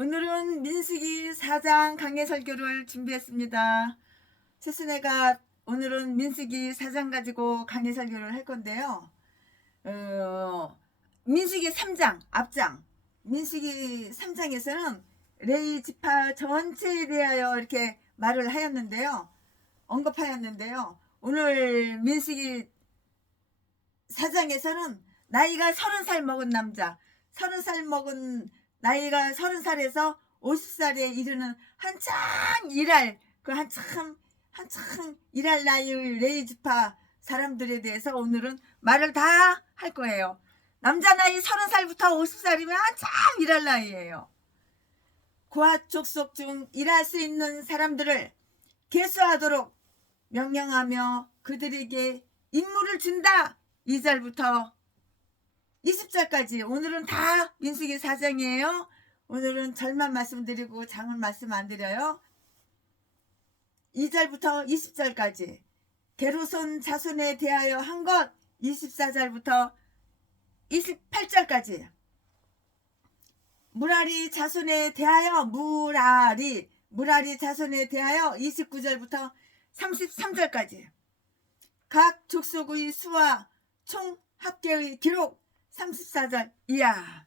오늘은 민수기 4장 강해 설교를 준비했습니다. 최순애가 오늘은 민수기 4장 가지고 강해 설교를 할 건데요. 민수기 3장 앞장, 민수기 3장에서는 레위 지파 전체에 대하여 이렇게 말을 하였는데요. 언급하였는데요. 오늘 민수기 4장에서는 나이가 30살 먹은 남자, 30살 먹은 나이가 30살에서 50살에 이르는 한창 일할 한창 일할 나이의 레이지파 사람들에 대해서 오늘은 말을 다 할 거예요. 남자 나이 30살부터 50살이면 한창 일할 나이예요. 고아 족속 중 일할 수 있는 사람들을 계수하도록 명령하며 그들에게 임무를 준다. 2절부터 20절까지 오늘은 다 민수기 4장이에요. 오늘은 절만 말씀드리고 장은 말씀 안 드려요. 2절부터 20절까지 게르손 자손에 대하여 한 것 24절부터 28절까지 무라리 자손에 대하여 무라리 자손에 대하여 29절부터 33절까지 각 족속의 수와 총 합계의 기록 34절 이하.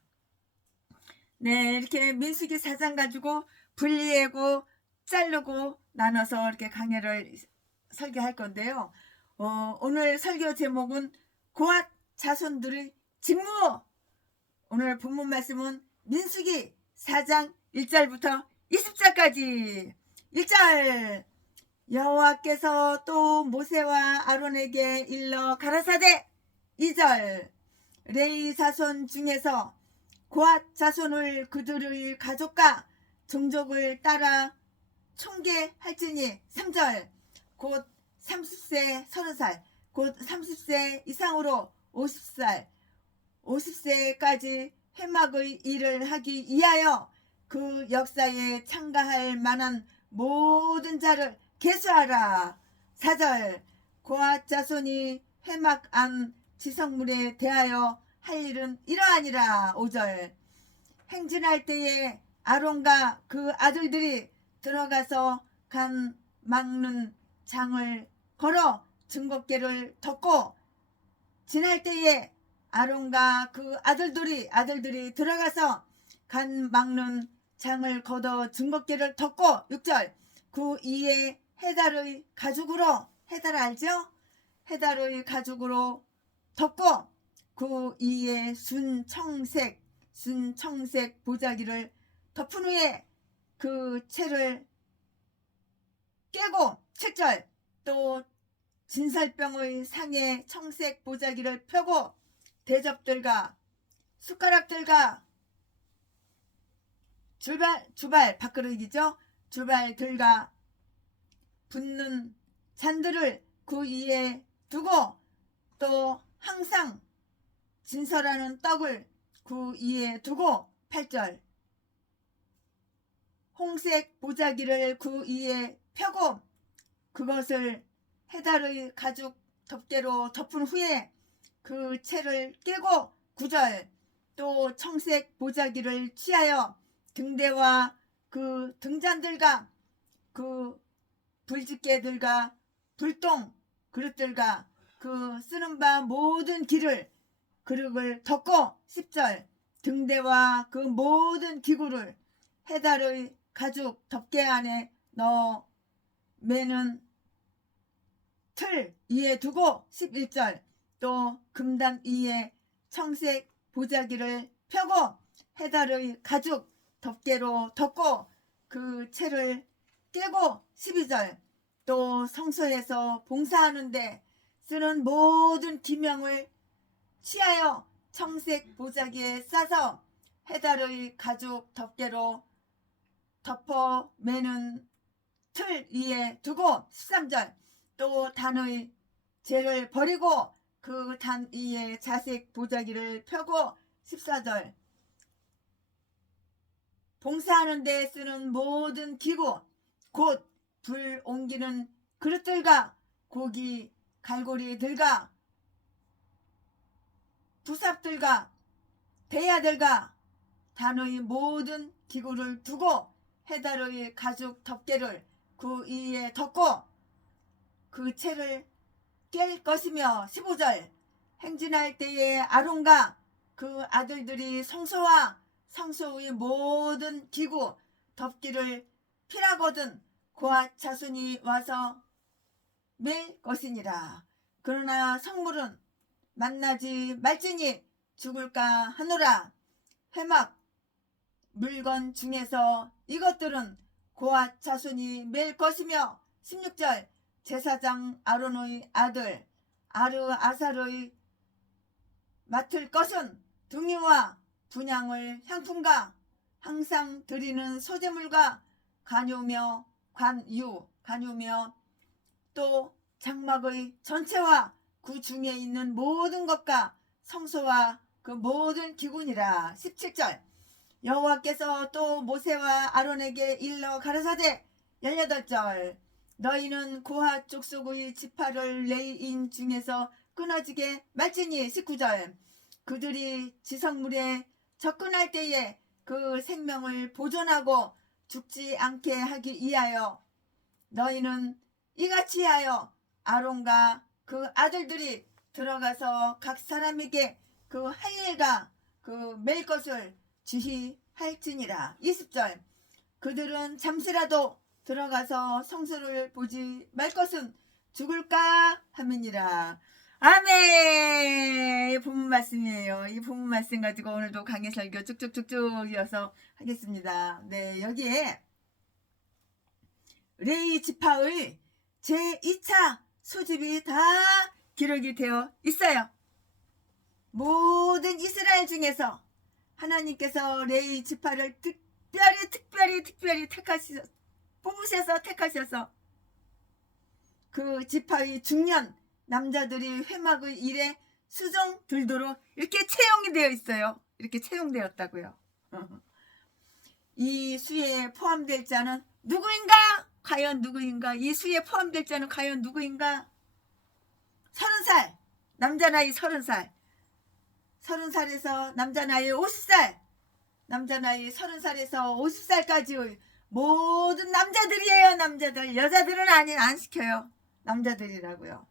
네, 이렇게 민수기 4장 가지고 분리하고 자르고 나눠서 이렇게 강해를 설교할 건데요. 오늘 설교 제목은 고앗 자손들의 직무. 오늘 본문 말씀은 민수기 4장 1절부터 20절까지. 1절 여호와께서 또 모세와 아론에게 일러 가라사대. 2절 레위 자손 중에서 고앗 자손을 그들의 가족과 종족을 따라 총계할지니. 3절 곧 30세 30살 곧 30세 이상으로 50세까지 회막의 일을 하기 위하여 그 역사에 참가할 만한 모든 자를 계수하라. 4절 고앗 자손이 회막 안 지성물에 대하여 할 일은 이러하니라. 5절 행진할 때에 아론과 그 아들들이 들어가서 간 막는 장을 걸어 증거궤를 덮고 지날 때에 아론과 그 아들들이 들어가서 간 막는 장을 걷어 증거궤를 덮고. 6절 그 이에 해달의 가죽으로, 해달 알죠? 해달의 가죽으로 덮고 그 이에 순청색 보자기를 덮은 후에 그 채를 깨고. 7절 또 진설병의 상에 청색 보자기를 펴고 대접들과 숟가락들과 주발 밥그릇이죠. 주발들과 붓는 잔들을 그 위에 두고 또 항상 진설하는 떡을 그 위에 두고. 8절 홍색 보자기를 그 위에 펴고 그것을 해달의 가죽 덮개로 덮은 후에 그 채를 깨고. 9절 또 청색 보자기를 취하여 등대와 그 등잔들과 그 불집게들과 불똥 그릇들과 그 쓰는 바 모든 그릇을 덮고. 10절 등대와 그 모든 기구를 해달의 가죽 덮개 안에 넣어 매는 틀 위에 두고. 11절 또 금단 위에 청색 보자기를 펴고 해달의 가죽 덮개로 덮고 그 채를 깨고. 12절 또 성소에서 봉사하는데 쓰는 모든 기명을 취하여 청색 보자기에 싸서 해달의 가죽 덮개로 덮어 매는 틀 위에 두고. 13절 또 단의 재를 버리고 그 단 위에 자색 보자기를 펴고. 14절 봉사하는 데 쓰는 모든 기구 곧 불 옮기는 그릇들과 고기 갈고리들과 부삽들과 대야들과 단의 모든 기구를 두고 해달의 가죽 덮개를 그 위에 덮고 그 채를 깰 것이며 15절 행진할 때에 아론과 그 아들들이 성소와 성소의 모든 기구 덮기를 피라거든 고앗 자손이 와서 맬 것이니라. 그러나 성물은 만나지 말지니 죽을까 하노라. 회막 물건 중에서 이것들은 고앗 자손이 맬 것이며 16절 제사장 아론의 아들 아르아살의 맡을 것은 등이와 분향을 향품과 항상 드리는 소재물과 관유며 또 장막의 전체와 그 중에 있는 모든 것과 성소와 그 모든 기구니라. 17절 여호와께서 또 모세와 아론에게 일러 가라사대 18절 너희는 고핫 족속의 지파를 레위인 중에서 끊어지게 말지니 19절 그들이 지성물에 접근할 때에 그 생명을 보존하고 죽지 않게 하기 위하여 너희는 이같이 하여 아론과 그 아들들이 들어가서 각 사람에게 그 할 일과 그 맬 것을 지휘할지니라. 20절 그들은 잠시라도 들어가서 성소를 보지 말 것은 죽을까 함이니라. 아멘. 이 본문 말씀이에요. 이 본문 말씀 가지고 오늘도 강해설교 쭉쭉쭉쭉 이어서 하겠습니다. 네, 여기에 레위 지파의 제2차 소집이 다 기록이 되어 있어요. 모든 이스라엘 중에서 하나님께서 레위 지파를 특별히 택하셔서 그 지파의 중년 남자들이 회막의 일에 수종 들도록 이렇게 채용이 되어 있어요. 이렇게 채용되었다고요. 이 수에 포함될 자는 누구인가? 과연 누구인가? 이 수에 포함될 자는 과연 누구인가? 30살 남자 나이 30살 30살에서 남자 나이 50살 남자 나이 30살에서 50살까지의 모든 남자들이에요. 남자들. 여자들은 안 시켜요. 남자들이라고요.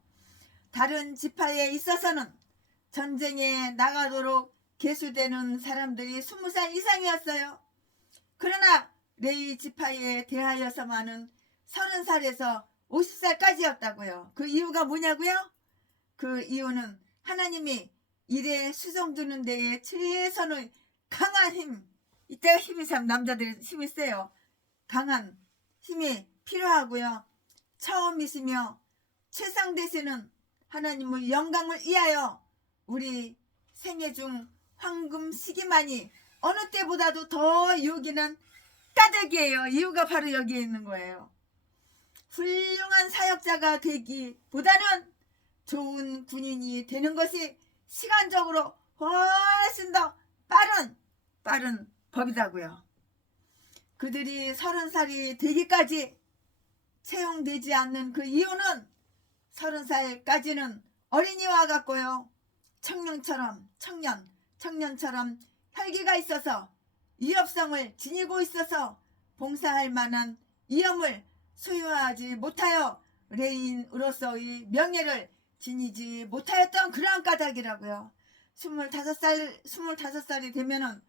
다른 지파에 있어서는 전쟁에 나가도록 계수되는 사람들이 20살 이상이었어요. 그러나 레위 지파에 대하여서만은 30살에서 50살까지였다고요. 그 이유가 뭐냐고요? 그 이유는 하나님이 일에 수정두는 데에 최선의 강한 힘, 이때가 힘이 참 남자들이 힘이 세요. 강한 힘이 필요하고요. 처음이시며 최상 되시는 하나님의 영광을 위하여 우리 생애 중 황금 시기만이 어느 때보다도 더 요기는 까닭이에요. 이유가 바로 여기에 있는 거예요. 훌륭한 사역자가 되기보다는 좋은 군인이 되는 것이 시간적으로 훨씬 더 빠른 법이다고요. 그들이 30살이 되기까지 채용되지 않는 그 이유는 30살까지는 어린이와 같고요. 청년처럼 혈기가 있어서 위협성을 지니고 있어서 봉사할 만한 위험을 소유하지 못하여 레위인으로서의 명예를 지니지 못하였던 그러한 까닭이라고요. 25살이 되면은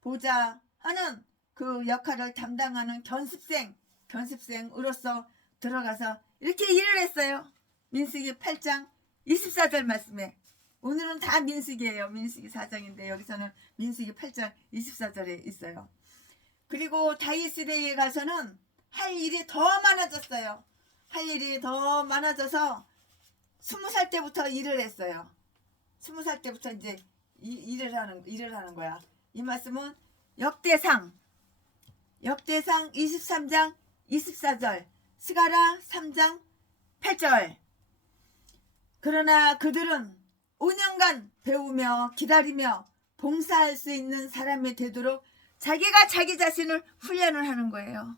보좌 하는 그 역할을 담당하는 견습생으로서 들어가서 이렇게 일을 했어요. 민수기 8장 24절 말씀에 오늘은 다 민수기예요. 민수기 4장인데 여기서는 민수기 8장 24절에 있어요. 그리고 다윗 시대에 가서는 할 일이 더 많아졌어요. 할 일이 더 많아져서 20살 때부터 일을 했어요. 20살 때부터 이제 일을 하는 거야. 이 말씀은 역대상 23장 24절, 스가랴 3장 8절. 그러나 그들은 5년간 배우며 기다리며 봉사할 수 있는 사람이 되도록 자기가 자기 자신을 훈련을 하는 거예요.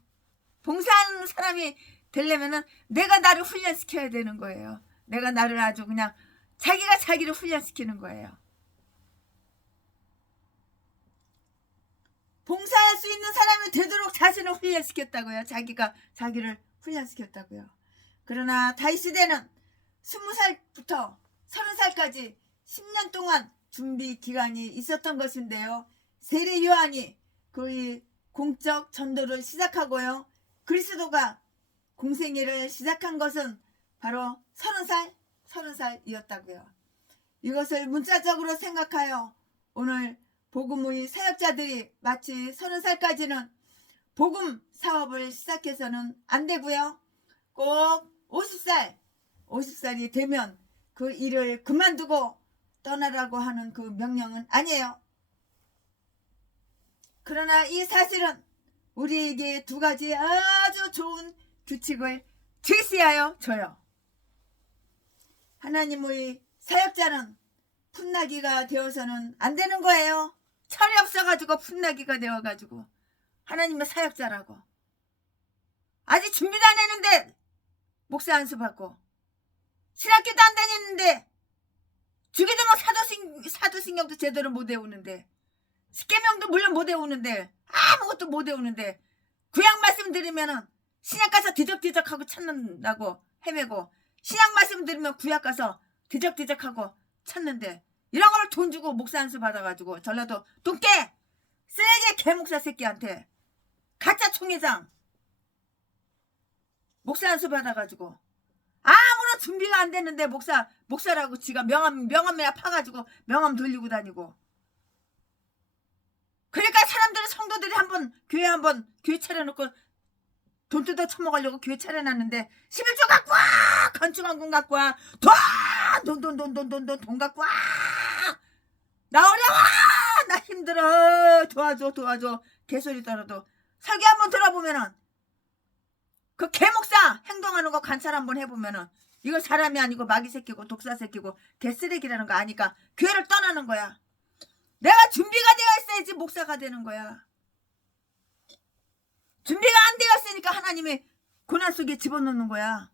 봉사하는 사람이 되려면은 내가 나를 훈련시켜야 되는 거예요. 내가 나를 아주 그냥 자기가 자기를 훈련시키는 거예요. 봉사할 수 있는 사람이 되도록 자신을 훈련시켰다고요. 자기를 훈련시켰다고요. 그러나 다윗 시대는 20살부터 30살까지 10년 동안 준비 기간이 있었던 것인데요. 세례 요한이 그의 공적 전도를 시작하고요. 그리스도가 공생애를 시작한 것은 바로 30살이었다고요. 이것을 문자적으로 생각하여 오늘 복음의 사역자들이 마치 30살까지는 복음 사업을 시작해서는 안 되고요. 꼭 50살이 되면 그 일을 그만두고 떠나라고 하는 그 명령은 아니에요. 그러나 이 사실은 우리에게 두 가지 아주 좋은 규칙을 제시하여 줘요. 하나님의 사역자는 풋나기가 되어서는 안 되는 거예요. 철이 없어가지고 풋나기가 되어가지고 하나님의 사역자라고. 아직 준비도 안 했는데 목사 안수 받고 신학교도 안 다녔는데 주기도목 사도신경도 제대로 못 외우는데 십계명도 물론 못 외우는데 아무것도 못 외우는데 구약 말씀 들으면은 신약 가서 뒤적뒤적하고 찾는다고 헤매고 신약 말씀 들으면 구약 가서 뒤적뒤적하고 찾는데 이런 걸 돈 주고 목사 안수 받아가지고 전라도 돈깨 쓰레기 개목사 새끼한테 가짜 총회장 목사 안수 받아가지고 아무런 준비가 안 됐는데 목사라고 지가 명함이나 파가지고 명함 돌리고 다니고. 그러니까 사람들이 성도들이 교회 차려놓고 돈 뜯어 처먹으려고 교회 차려놨는데 11조 갖고 와! 건축원금 갖고 와! 돈 갖고 와! 나 어려워! 나 힘들어! 도와줘! 개소리 떨어도 설교 한번 들어보면은 그 개목사 행동하는 거 관찰 한번 해보면은 이거 사람이 아니고 마귀 새끼고 독사 새끼고 개쓰레기라는 거 아니까 교회를 떠나는 거야. 내가 준비가 되어 있어야지 목사가 되는 거야. 준비가 안 되어 있으니까 하나님이 고난 속에 집어넣는 거야.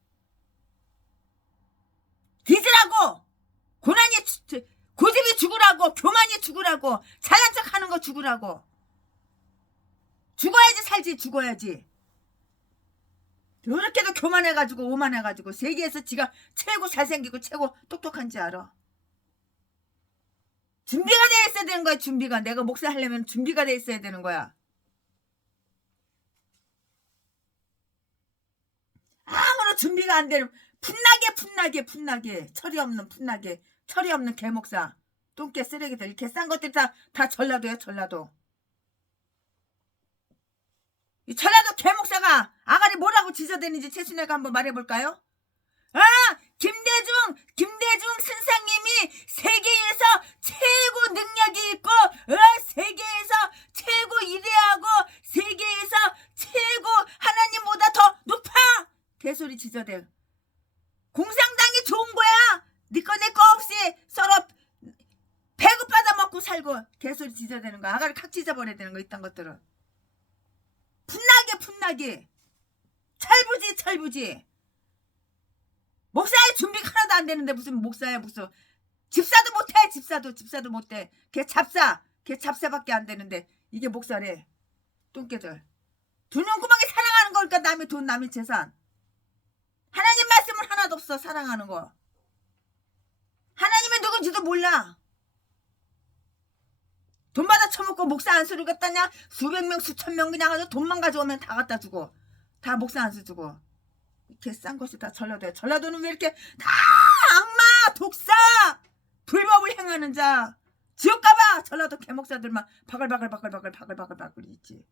뒤지라고! 고집이 죽으라고! 교만이 죽으라고! 잘난 척 하는 거 죽으라고! 죽어야지 살지. 죽어야지. 그렇게도 교만해가지고 오만해가지고 세계에서 지가 최고 잘생기고 최고 똑똑한지 알아. 준비가 돼 있어야 되는 거야. 준비가. 내가 목사 하려면 준비가 돼 있어야 되는 거야. 아무런 준비가 안 되는 풋나게 철이 없는 개목사 똥개 쓰레기들 이렇게 싼 것들이 다 전라도야. 전라도. 이 전라도 개목사가 아가리 뭐라고 지저대는지 최순애가 한번 말해볼까요? 김대중 선생님이 세계에서 최고 능력이 있고 세계에서 최고 이래하고 세계에서 최고 하나님보다 더 높아. 개소리 지저대. 공산당이 좋은 거야. 니꺼 내꺼 없이 서로 배고파다 먹고 살고 개소리 지저대는 거야. 아가리 칵 찢어버려야 되는 거 이딴 것들은. 풋나게 철부지. 목사의 준비가 하나도 안 되는데 무슨 목사야. 무슨 집사도 못해. 걔 잡사밖에 안 되는데 이게 목사래. 똥개들. 두 눈구멍이 사랑하는 거니까 남의 돈 남의 재산. 하나님 말씀은 하나도 없어. 사랑하는 거. 하나님이 누군지도 몰라. 돈 받아 처먹고 목사 안수를 갖다 냐 수백 명 수천 명 그냥 아주 돈만 가져오면 다 갖다 주고 다 목사 안수 주고 이렇게 싼 것이 다 전라도야. 전라도는 왜 이렇게 다 악마 독사 불법을 행하는 자 지옥 가봐. 전라도 개목사들만 바글바글 있지.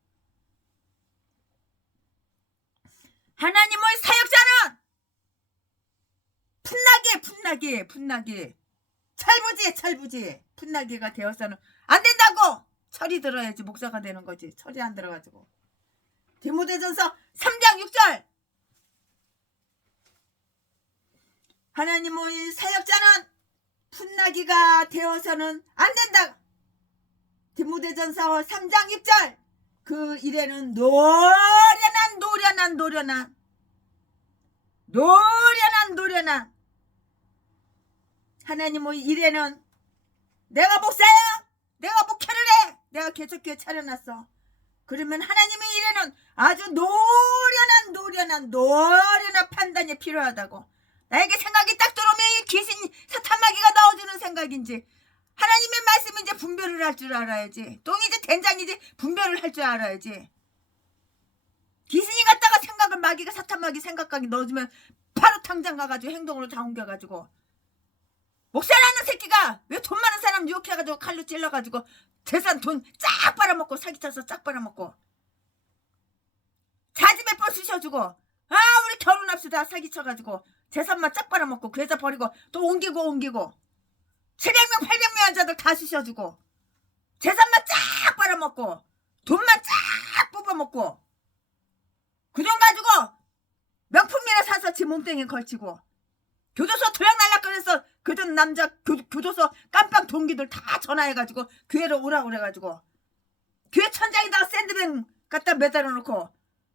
하나님의 사역자는 풋나게 철부지 풋나게가 되어서는 안 된다고. 철이 들어야지 목사가 되는 거지. 철이 안 들어가지고. 디모데전서 3장 6절 하나님의 사역자는 풋나기가 되어서는 안 된다. 디모데전서 3장 6절 그 일에는 노련한 하나님의 일에는 내가 목사야. 내가 목회를 해. 내가 개척교회 차려놨어. 그러면 하나님의 일에는 아주 노련한 판단이 필요하다고. 나에게 생각이 딱 들어오면 이 귀신 사탄마귀가 넣어주는 생각인지 하나님의 말씀인지 분별을 할 줄 알아야지. 똥이지 된장이지 분별을 할 줄 알아야지. 귀신이 갖다가 생각을 마귀가 사탄마귀 생각하기 넣어주면 바로 당장 가가지고 행동으로 다 옮겨가지고. 목사라는 새끼가 왜 돈 많은 사람 유혹해가지고 칼로 찔러가지고 재산 돈 쫙 빨아먹고 사기쳐서 쫙 빨아먹고 자지 몇 번 쑤셔주고 우리 결혼합시다 사기쳐가지고 재산만 쫙 빨아먹고 그 여자 버리고 또 옮기고 700명 800명 여자들 다 쑤셔주고 재산만 쫙 빨아먹고 돈만 쫙 뽑아먹고 그 돈 가지고 명품미라 사서 지 몸뚱이에 걸치고 교도소 들락날락거려서 그전 남자 교도소 깜빵 동기들 다 전화해가지고 교회로 오라고 그래가지고 교회 천장에다가 샌드백 갖다 매달아 놓고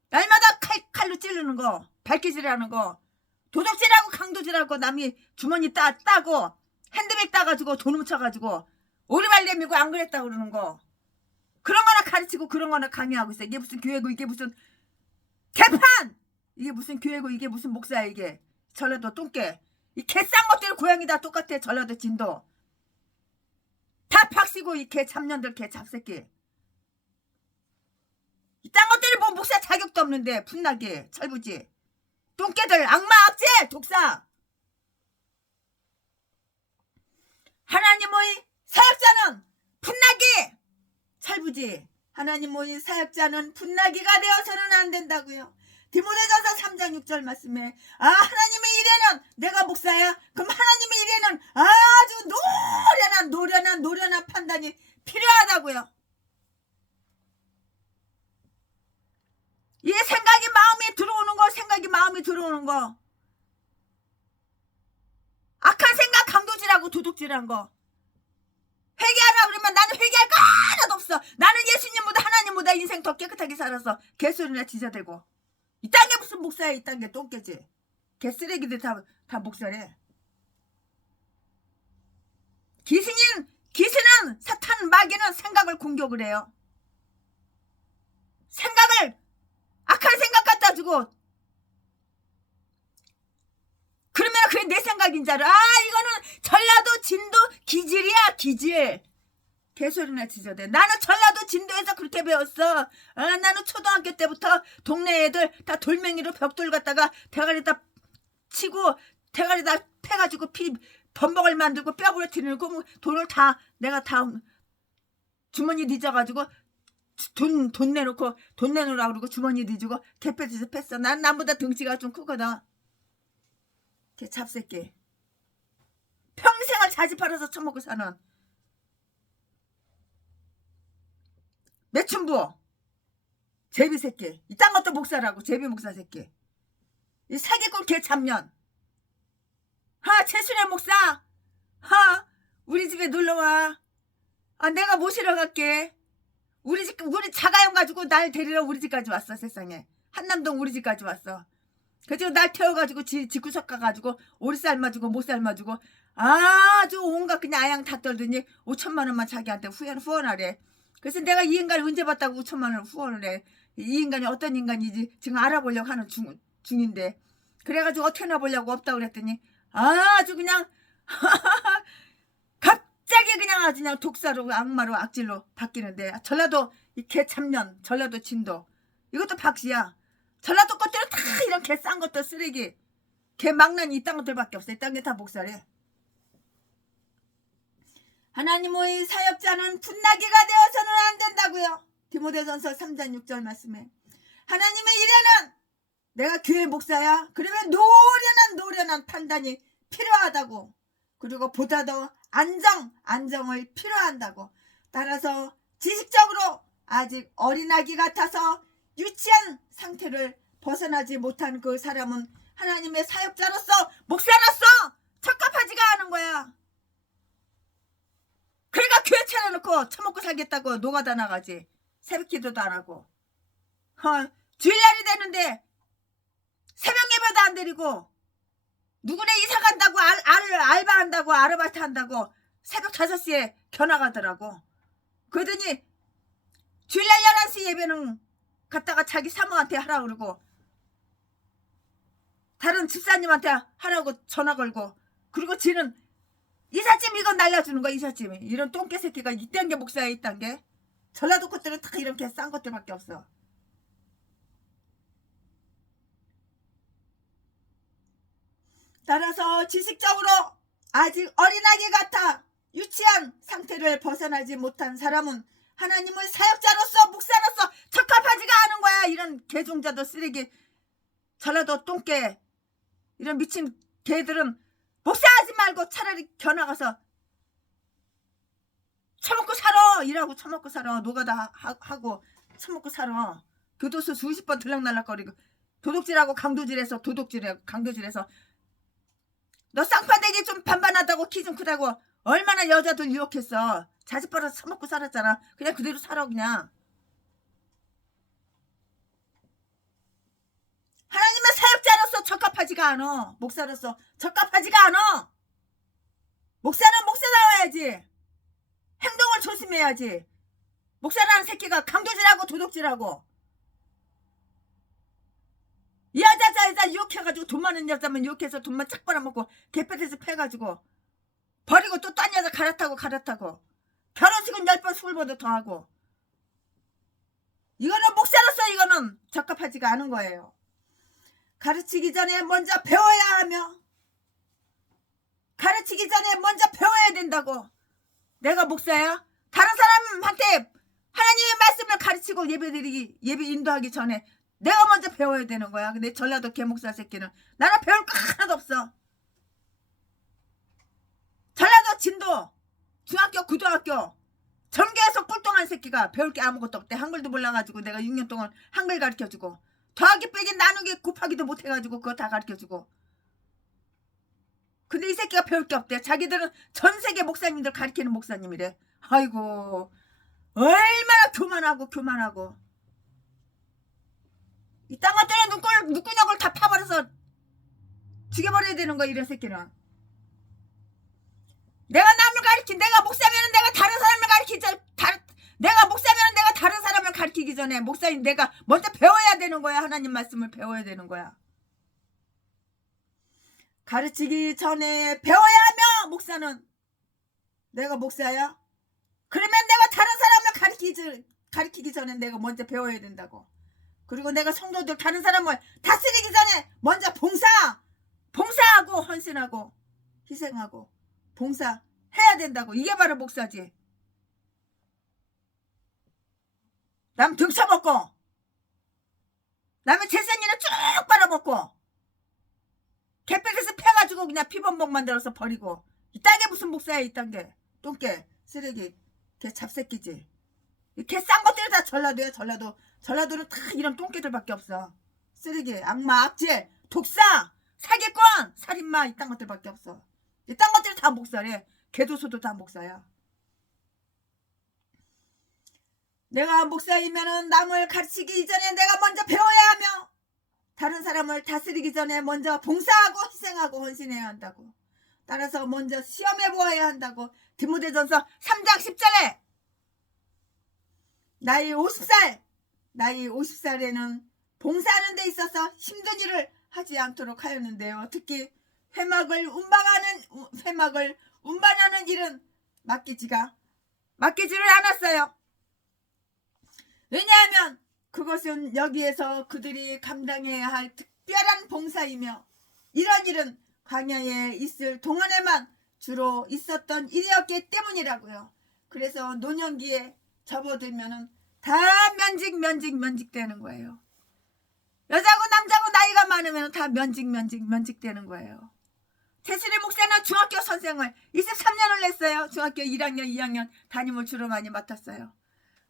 날마다 칼로 찌르는 거 발기질하는 거 도둑질하고 강도질하고 남이 주머니 따고 핸드백 따가지고 돈 훔쳐가지고 오리발 내밀고 안 그랬다고 그러는 거 그런 거나 가르치고 그런 거나 강의하고 있어. 이게 무슨 교회고 이게 무슨 개판 이게 무슨 교회고 이게 무슨 목사야 이게 전라도 똥개 이 개싼 것들 고양이 다 똑같아. 전라도 진도 다 팍시고 이 개 잡년들 개 잡새끼 이딴 것들이 뭐 목사 자격도 없는데 분나게 철부지 똥개들 악마 악재 독사 하나님의 사역자는 분나기 철부지 하나님의 사역자는 분나기가 되어서는 안 된다고요. 디모데전서 3장 6절 말씀에 하나님의 일에는 내가 목사야 그럼 하나님의 일에는 아주 노련한 판단이 필요하다고요. 이게 생각이 마음이 들어오는 거 악한 생각 강도질하고 도둑질한 거 회개하라 그러면 나는 회개할 거 하나도 없어. 나는 예수님보다 하나님보다 인생 더 깨끗하게 살았어. 개소리나 지저대고 이딴 게 무슨 목사야. 이딴 게 똥개지. 개쓰레기들 다 목사래. 귀신은 사탄 마귀는 생각을 공격을 해요. 생각을 악한 생각 갖다 주고 그러면 그게 내 생각인 줄 알아. 이거는 전라도 진도 기질이야 기질. 개소리나 지저대. 나는 전라도 진도에서 그렇게 배웠어. 나는 초등학교 때부터 동네 애들 다 돌멩이로 벽돌 갖다가 대가리다 치고 대가리다 패가지고 피 범벅을 만들고 뼈 부러뜨리는 그 돈을 다 내가 다 주머니 뒤져가지고 돈 내놓고 돈 내놓으라고 그러고 주머니 뒤지고 개패듯이 팼어. 난 남보다 덩치가 좀 크거든. 개 잡새끼. 평생을 자지 팔아서 처먹고 사는 매춘부 제비새끼. 이딴 것도 목사라고. 제비목사 새끼. 이 사기꾼 개잡년. 최순애 목사 우리 집에 놀러와. 내가 모시러 갈게. 우리 자가용 가지고 날 데리러 우리 집까지 왔어. 세상에 한남동 우리 집까지 왔어. 그래서 날 태워가지고 집구석 가가지고 오리 삶아주고 못 삶아주고 아주 온갖 그냥 아양 다 떨더니 5천만 원만 자기한테 후원하래. 그래서 내가 이 인간을 언제 봤다고 5천만 원을 후원을 해. 이 인간이 어떤 인간인지 지금 알아보려고 하는 중인데 그래가지고 어떻게 나보려고 없다고 그랬더니 아주 그냥 갑자기 그냥 아주 그냥 독사로 악마로 악질로 바뀌는데 전라도 이 개참년 전라도 진도 이것도 박씨야. 전라도 것들은 다 이런 개 싼 것들 쓰레기 개 망나니 이딴 것들밖에 없어. 이딴 게 다 목살이야. 하나님의 사역자는 분나기가 되어서는 안 된다고요. 디모데전서 3장 6절 말씀에 하나님의 일에는 내가 교회 목사야 그러면 노련한 판단이 필요하다고. 그리고 보다 더 안정을 필요한다고. 따라서 지식적으로 아직 어린아기 같아서 유치한 상태를 벗어나지 못한 그 사람은 하나님의 사역자로서 목사로서 적합하지가 않은 거야. 그러니까 교회 차려놓고 처먹고 살겠다고 노가다 나가지. 새벽기도도 안 하고 주일날이 되는데 새벽 예배도 안 드리고 누구네 이사 간다고 알바한다고 아르바이트 한다고 새벽 5시에 견학하더라고. 그러더니 주일날 11시 예배는 갔다가 자기 사모한테 하라 그러고 다른 집사님한테 하라고 전화 걸고 그리고 지는 이삿짐 이거 날라주는 거야. 이삿짐이 이런 똥개 새끼가 이딴 게 목사에 있단 게 전라도 것들은 다 이렇게 싼 것들밖에 없어. 따라서 지식적으로 아직 어린아기 같아 유치한 상태를 벗어나지 못한 사람은 하나님의 사역자로서 목사로서 적합하지가 않은 거야. 이런 개종자도 쓰레기 전라도 똥개 이런 미친 개들은 목사하지 말고 차라리 겨나가서 처먹고 살아. 일하고 처먹고 살아. 노가다 하고 처먹고 살아. 교도소 수십 번 들락날락거리고 도둑질하고 강도질해서 강도질해서 너 쌍판대기 좀 반반하다고 키 좀 크다고 얼마나 여자들 유혹했어. 자식 벌어서 처먹고 살았잖아. 그냥 그대로 살아. 그냥 하나님의 사역자로서 적합하지가 않아. 목사로서 적합하지가 않아. 목사는 목사다워야지. 행동을 조심해야지. 목사라는 새끼가 강도질하고 도둑질하고 이 여자 유혹해가지고 돈 많은 여자만 유혹해서 돈만 착 빨아먹고 개패에서 패가지고 버리고 또 딴 여자 갈아타고 결혼식은 10번 20번도 더 하고 이거는 목사로서 이거는 적합하지가 않은 거예요. 가르치기 전에 먼저 배워야 하며 가르치기 전에 먼저 배워야 된다고. 내가 목사야? 다른 사람한테 하나님의 말씀을 가르치고 예배 인도하기 전에 내가 먼저 배워야 되는 거야. 근데 전라도 개목사 새끼는 나는 배울 거 하나도 없어. 전라도 진도 중학교 고등학교 전교에서 꿀똥한 새끼가 배울 게 아무것도 없대. 한글도 몰라가지고 내가 6년 동안 한글 가르쳐주고 더하기 빼기 나누기 곱하기도 못해가지고 그거 다 가르쳐주고 근데 이 새끼가 배울 게 없대. 자기들은 전 세계 목사님들 가르치는 목사님이래. 아이고 얼마나 교만하고 이 땅 것들은 눈구녕을 다 파버려서 죽여버려야 되는 거야. 이런 새끼는 내가 남을 내가 목사면은 내가 다른 사람을 내가 목사면은 내가 다른 사람을 가르치기 전에 목사님 내가 먼저 배워야 되는 거야. 하나님 말씀을 배워야 되는 거야. 가르치기 전에 배워야 하며 목사는 내가 목사야? 그러면 내가 다른 사람을 가르치기 전에 내가 먼저 배워야 된다고. 그리고 내가 성도들 다른 사람을 다스리기 전에 먼저 봉사하고 헌신하고 희생하고 봉사해야 된다고. 이게 바로 목사지. 남 등쳐먹고 남의 재산이나 쭉 빨아먹고 개패에서 패가지고 그냥 피범벅 만들어서 버리고 이딴 게 무슨 목사야. 이딴 게 똥개 쓰레기 개 잡새끼지. 개 싼 것들이 다 전라도야. 전라도는 다 이런 똥개들밖에 없어. 쓰레기 악마 악질 독사 사기꾼 살인마 이딴 것들밖에 없어. 이딴 것들이 다 목사래. 개도소도 다 목사야. 내가 목사이면은 남을 가르치기 이전에 내가 먼저 배워야 하며 다른 사람을 다스리기 전에 먼저 봉사하고 희생하고 헌신해야 한다고. 따라서 먼저 시험해 보아야 한다고. 디모데전서 3장 10절에 나이 50살에는 봉사하는 데 있어서 힘든 일을 하지 않도록 하였는데요. 특히 회막을 운반하는 일은 맡기지를 않았어요. 왜냐하면 그것은 여기에서 그들이 감당해야 할 특별한 봉사이며 이런 일은 광야에 있을 동안에만 주로 있었던 일이었기 때문이라고요. 그래서 노년기에 접어들면은 다 면직 되는 거예요. 여자고 남자고 나이가 많으면 다 면직 되는 거예요. 최순일 목사는 중학교 선생을 23년을 했어요. 중학교 1학년 2학년 담임을 주로 많이 맡았어요.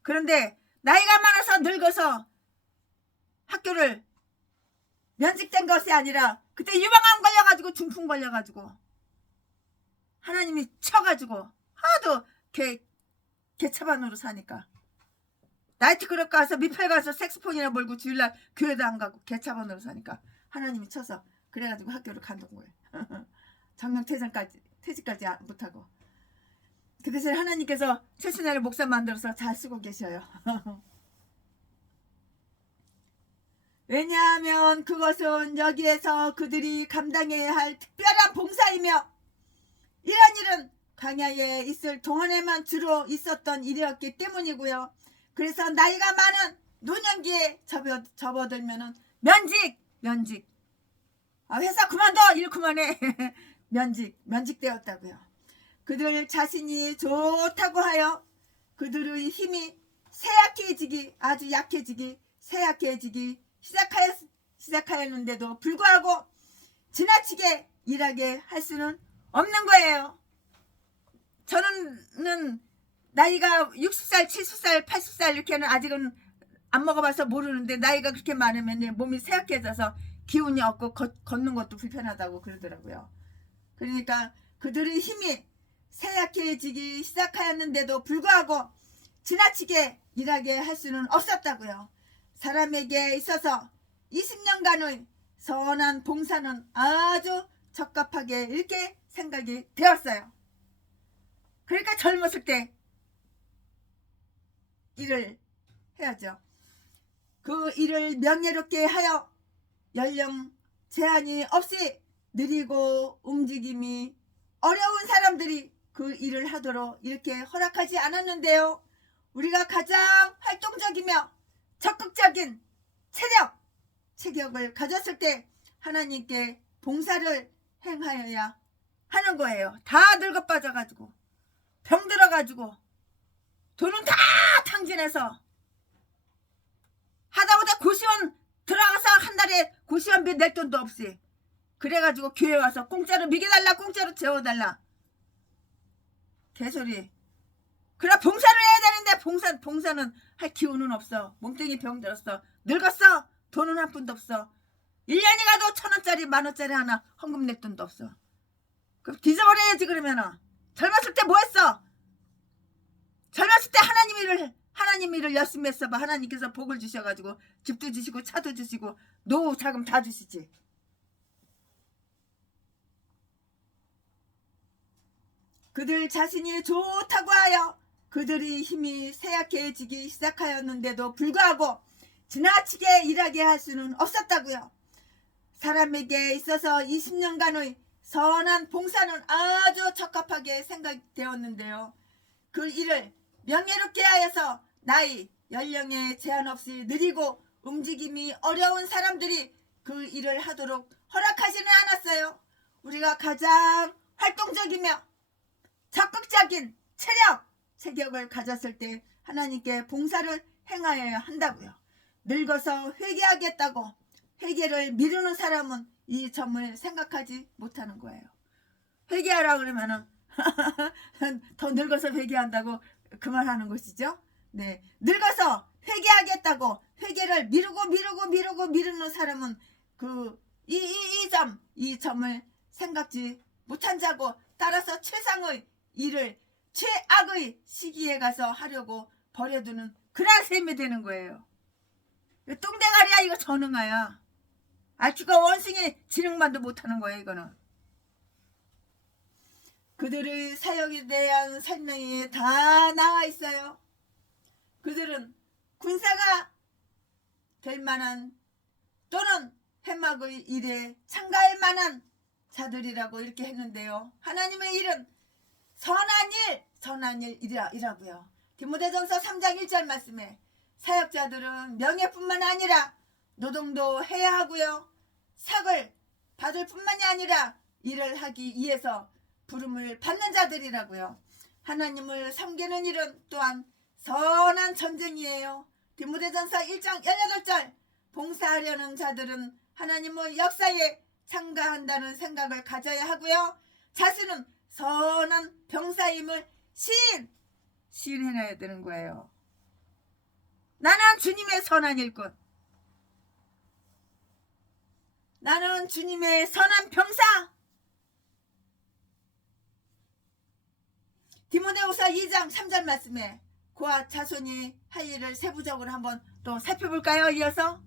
그런데 나이가 많아서 늙어서 학교를 면직된 것이 아니라 그때 유방암 걸려가지고 중풍 걸려가지고 하나님이 쳐가지고 하도 개차반으로 사니까 나이트클럽 가서 미팔 가서 색소폰이나 몰고 주일날 교회도 안 가고 개차반으로 사니까 하나님이 쳐서 그래가지고 학교를 간둔 거예요. 정년퇴직까지 못하고. 그 대신에 하나님께서 최순애를 목사 만들어서 잘 쓰고 계셔요. 왜냐하면 그것은 여기에서 그들이 감당해야 할 특별한 봉사이며 이런 일은 광야에 있을 동안에만 주로 있었던 일이었기 때문이고요. 그래서 나이가 많은 노년기에 접어들면은 면직. 회사 그만둬, 일 그만해. 면직되었다고요. 그들 자신이 좋다고 하여 그들의 힘이 아주 약해지기 시작하였는데도 불구하고 지나치게 일하게 할 수는 없는 거예요. 저는 나이가 60살, 70살, 80살 이렇게는 아직은 안 먹어봐서 모르는데 나이가 그렇게 많으면 몸이 쇠약해져서 기운이 없고 걷는 것도 불편하다고 그러더라고요. 그러니까 그들의 힘이 쇠약해지기 시작하였는데도 불구하고 지나치게 일하게 할 수는 없었다고요. 사람에게 있어서 20년간의 선한 봉사는 아주 적합하게 이렇게 생각이 되었어요. 그러니까 젊었을 때 일을 해야죠. 그 일을 명예롭게 하여 연령 제한이 없이 느리고 움직임이 어려운 사람들이 그 일을 하도록 이렇게 허락하지 않았는데요. 우리가 가장 활동적이며 적극적인 체격을 가졌을 때 하나님께 봉사를 행하여야 하는 거예요. 다 늙어 빠져가지고 병들어가지고 돈은 다 탕진해서 하다보다 고시원 들어가서 한 달에 고시원비 낼 돈도 없이 그래가지고 교회 와서 공짜로 먹여달라, 공짜로 재워달라, 개소리. 그래 봉사를 해야 되는데 봉사는 할 기운은 없어. 몸뚱이 병들었어. 늙었어. 돈은 한 푼도 없어. 1년이 가도 1,000원짜리 10,000원짜리 하나 헌금 낼 돈도 없어. 그럼 뒤져버려야지. 그러면은 젊었을 때 뭐 했어? 젊었을 때 하나님 일을 열심히 했어봐. 하나님께서 복을 주셔가지고 집도 주시고 차도 주시고 노후 자금 다 주시지. 그들 자신이 좋다고 하여 그들의 힘이 쇠약해지기 시작하였는데도 불구하고 지나치게 일하게 할 수는 없었다고요. 사람에게 있어서 20년간의 선한 봉사는 아주 적합하게 생각되었는데요. 그 일을 명예롭게 하여서 나이, 연령에 제한 없이 느리고 움직임이 어려운 사람들이 그 일을 하도록 허락하지는 않았어요. 우리가 가장 활동적이며 적극적인 체격을 가졌을 때 하나님께 봉사를 행하여야 한다고요. 늙어서 회개하겠다고 회개를 미루는 사람은 이 점을 생각하지 못하는 거예요. 회개하라 그러면은 더 늙어서 회개한다고 그 말하는 것이죠. 네, 늙어서 회개하겠다고 회개를 미루는 사람은 이 점을 생각지 못한 자고, 따라서 최상의 일을 최악의 시기에 가서 하려고 버려두는 그런 셈이 되는 거예요. 똥대가리야 이거 전응아야. 알키가 원숭이 지능만도 못하는 거예요. 이거는 그들의 사역에 대한 설명이 다 나와 있어요. 그들은 군사가 될 만한 또는 회막의 일에 참가할 만한 자들이라고 이렇게 했는데요. 하나님의 일은 선한 일이라고요. 디모데전서 3장 1절 말씀에 사역자들은 명예뿐만 아니라 노동도 해야 하고요. 상을 받을 뿐만이 아니라 일을 하기 위해서 부름을 받는 자들이라고요. 하나님을 섬기는 일은 또한 선한 전쟁이에요. 디모데전서 1장 18절 봉사하려는 자들은 하나님의 역사에 참가한다는 생각을 가져야 하고요. 자신은 선한 병사임을 시인해놔야 되는 거예요. 나는 주님의 선한 일꾼, 나는 주님의 선한 병사. 디모데후서 2장 3절 말씀에 그와 자손이 할 일을 세부적으로 한번 또 살펴볼까요? 이어서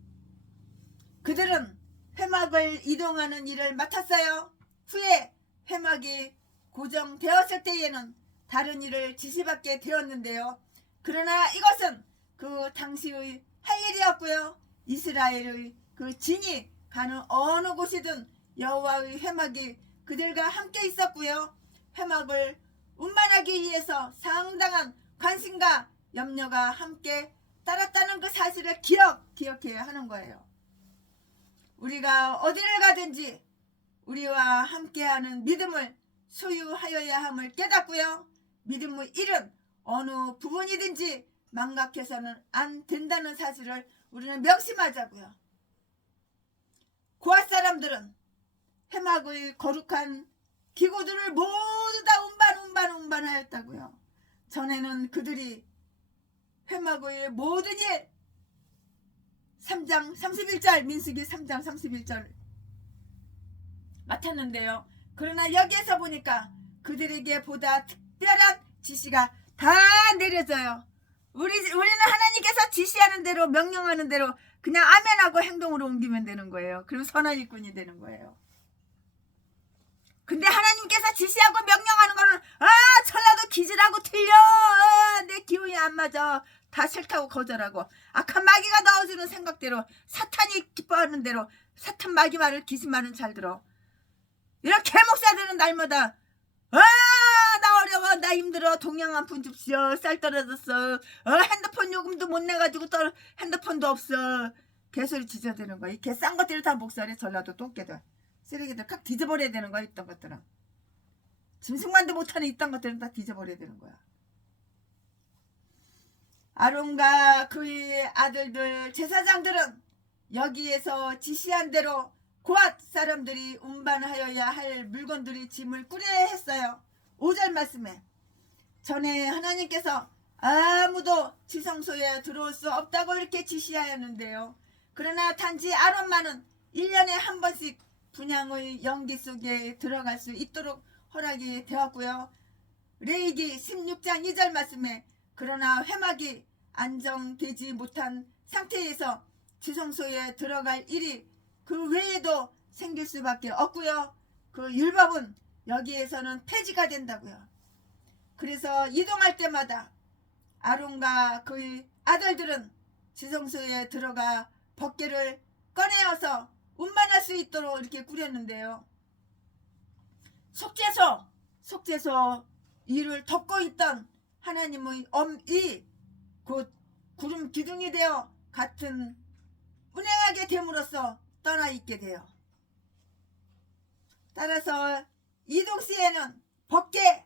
그들은 회막을 이동하는 일을 맡았어요. 후에 회막이 고정되었을 때에는 다른 일을 지시받게 되었는데요. 그러나 이것은 그 당시의 할 일이었고요. 이스라엘의 그 진이 가는 어느 곳이든 여호와의 회막이 그들과 함께 있었고요. 회막을 운반하기 위해서 상당한 관심과 염려가 함께 따랐다는 그 사실을 기억해야 하는 거예요. 우리가 어디를 가든지 우리와 함께하는 믿음을 소유하여야 함을 깨닫고요. 믿음의 일은 어느 부분이든지 망각해서는 안 된다는 사실을 우리는 명심하자고요. 고아 사람들은 회막의 거룩한 기구들을 모두 다 운반하였다고요. 전에는 그들이 회막의 모든 일 3장 31절 민수기 3장 31절 맡았는데요. 그러나 여기에서 보니까 그들에게 보다 특별한 지시가 다 내려져요. 우리는 하나님께서 지시하는 대로 명령하는 대로 그냥 아멘하고 행동으로 옮기면 되는 거예요. 그럼 선한 일꾼이 되는 거예요. 근데 하나님께서 지시하고 명령하는 거는 전라도 기질하고 틀려. 내 기운이 안 맞아. 다 싫다고 거절하고 악한 마귀가 넣어주는 생각대로 사탄이 기뻐하는 대로 사탄 마귀 말을 귀신 말은 잘 들어. 이렇게 목사들은 날마다 나 어려워 나 힘들어 동양 한 푼 줍시오 쌀 떨어졌어 핸드폰 요금도 못 내가지고 핸드폰도 없어 개소리 지져대는 거야. 이 개 싼 것들을 다 목사래. 전라도 똥개들 쓰레기들 칵 뒤져버려야 되는 거야. 있던 것들은 짐승만도 못하는 있던 것들은 다 뒤져버려야 되는 거야. 아론과 그의 아들들 제사장들은 여기에서 지시한 대로 고앗 사람들이 운반하여야 할 물건들이 짐을 꾸려야 했어요. 5절 말씀에 전에 하나님께서 아무도 지성소에 들어올 수 없다고 이렇게 지시하였는데요. 그러나 단지 아론만은 1년에 한 번씩 분향의 연기 속에 들어갈 수 있도록 허락이 되었고요. 레위기 16장 2절 말씀에 그러나 회막이 안정되지 못한 상태에서 지성소에 들어갈 일이 그 외에도 생길 수밖에 없고요. 그 율법은 여기에서는 폐지가 된다고요. 그래서 이동할 때마다 아론과 그의 아들들은 지성소에 들어가 법궤를 꺼내어서 운반할 수 있도록 이렇게 꾸렸는데요. 속죄소 이를 덮고 있던 하나님의 엄이 곧 구름 기둥이 되어 같은 운행하게 됨으로써 떠나 있게 돼요. 따라서 이동 시에는 법궤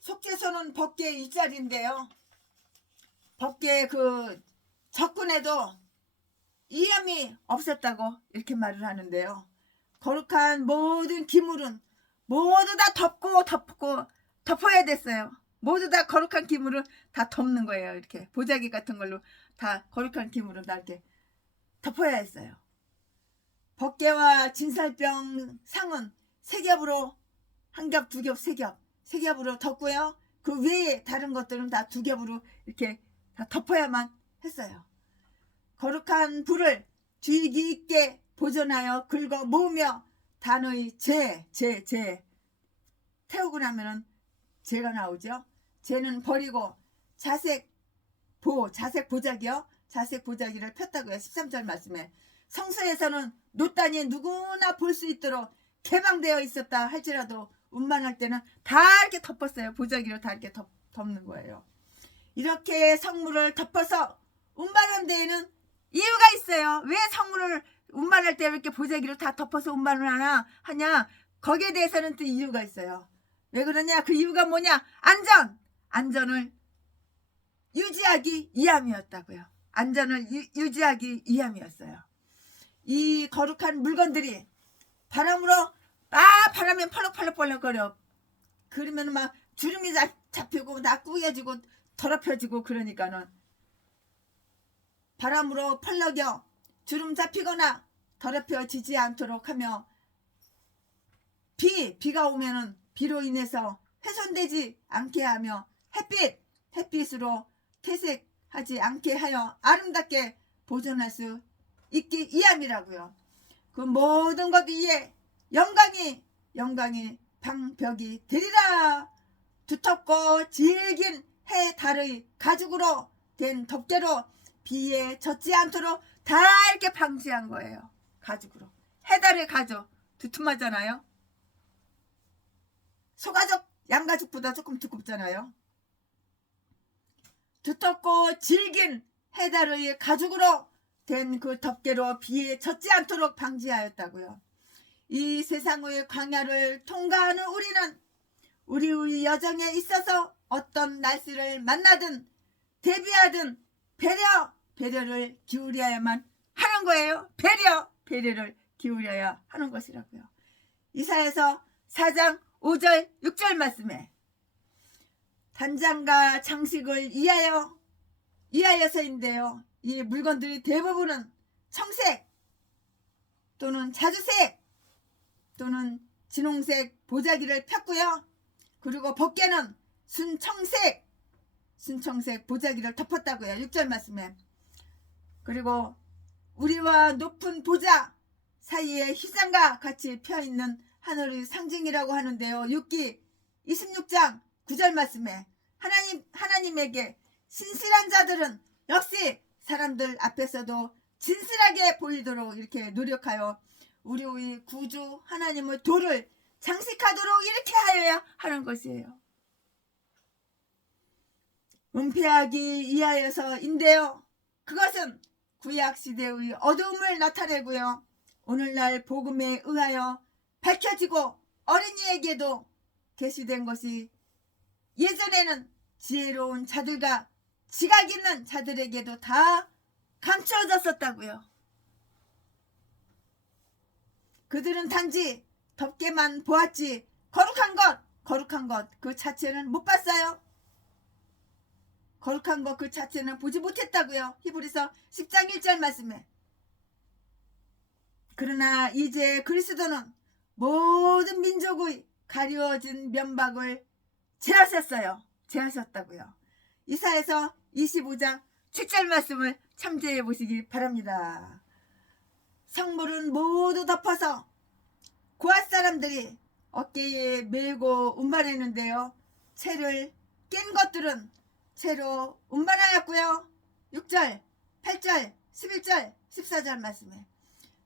속죄소는 법궤 윗자리인데요. 법궤 그 접근에도 위험이 없었다고 이렇게 말을 하는데요. 거룩한 모든 기물은 모두 다 덮어야 됐어요. 모두 다 거룩한 기물을 다 덮는 거예요. 이렇게 보자기 같은 걸로 다 거룩한 기물을 다 이렇게 덮어야 했어요. 법궤와 진설병 상은 세 겹으로 한 겹, 두 겹, 세 겹으로 덮고요. 그 외에 다른 것들은 다 두 겹으로 이렇게 다 덮어야만 했어요. 거룩한 불을 주의 있게 보존하여 긁어 모으며 단의 재 태우고 나면은 재가 나오죠. 재는 버리고 자색 보자기요. 자색 보자기를 폈다고요. 13절 말씀에 성소에서는 노단이 누구나 볼 수 있도록 개방되어 있었다 할지라도 운반할 때는 다 이렇게 덮었어요. 보자기로 다 이렇게 덮는 거예요. 이렇게 성물을 덮어서 운반한 데에는 이유가 있어요. 왜 성물을 운반할 때 이렇게 보자기로 다 덮어서 운반을 하냐? 거기에 대해서는 또 이유가 있어요. 왜 그러냐? 그 이유가 뭐냐? 안전을 유지하기 위함이었다고요. 안전을 유지하기 위함이었어요. 이 거룩한 물건들이 바람이 펄럭거려. 그러면 막 주름이 잡히고 나 꾸겨지고 더럽혀지고 그러니까는 바람으로 펄럭여 주름 잡히거나 더럽혀지지 않도록 하며 비가 오면은 비로 인해서 훼손되지 않게 하며 햇빛으로 퇴색하지 않게 하여 아름답게 보존할 수 있기 위함이라고요. 그 모든 것 위에 영광이 방벽이 되리라. 두텁고 질긴 해 달의 가죽으로 된 덮개로 비에 젖지 않도록 다 이렇게 방지한 거예요. 가죽으로. 해달의 가죽 두툼하잖아요. 소가죽, 양가죽보다 조금 두껍잖아요. 두텁고 질긴 해달의 가죽으로 된 그 덮개로 비에 젖지 않도록 방지하였다고요. 이 세상의 광야를 통과하는 우리는 우리의 여정에 있어서 어떤 날씨를 만나든 대비하든 배려를 기울여야만 하는 거예요. 배려를 기울여야 하는 것이라고요. 이사야서 4장 5절 6절 말씀에 단장과 장식을 이하여서인데요. 이 물건들이 대부분은 청색 또는 자주색 또는 진홍색 보자기를 폈고요. 그리고 벗개는 순청색 보자기를 덮었다고요. 6절 말씀에. 그리고 우리와 높은 보좌 사이에 휘장과 같이 펴있는 하늘의 상징이라고 하는데요. 욥기 26장 9절 말씀에 하나님에게 신실한 자들은 역시 사람들 앞에서도 진실하게 보이도록 이렇게 노력하여 우리의 구주 하나님의 도를 장식하도록 이렇게 하여야 하는 것이에요. 은폐하기 이하여서인데요. 그것은 구약시대의 어두움을 나타내고요. 오늘날 복음에 의하여 밝혀지고 어린이에게도 계시된 것이 예전에는 지혜로운 자들과 지각 있는 자들에게도 다 감춰졌었다고요. 그들은 단지 덮개만 보았지 거룩한 것 그 자체는 못 봤어요. 거룩한 것 그 자체는 보지 못했다고요. 히브리서 10장 1절 말씀에. 그러나 이제 그리스도는 모든 민족의 가리워진 면박을 제하셨다고요. 이사야서 25장 7절 말씀을 참조해 보시기 바랍니다. 성물은 모두 덮어서 고앗 사람들이 어깨에 메고 운반했는데요. 채를 낀 것들은 채로 운반하였고요. 6절, 8절, 11절, 14절 말씀에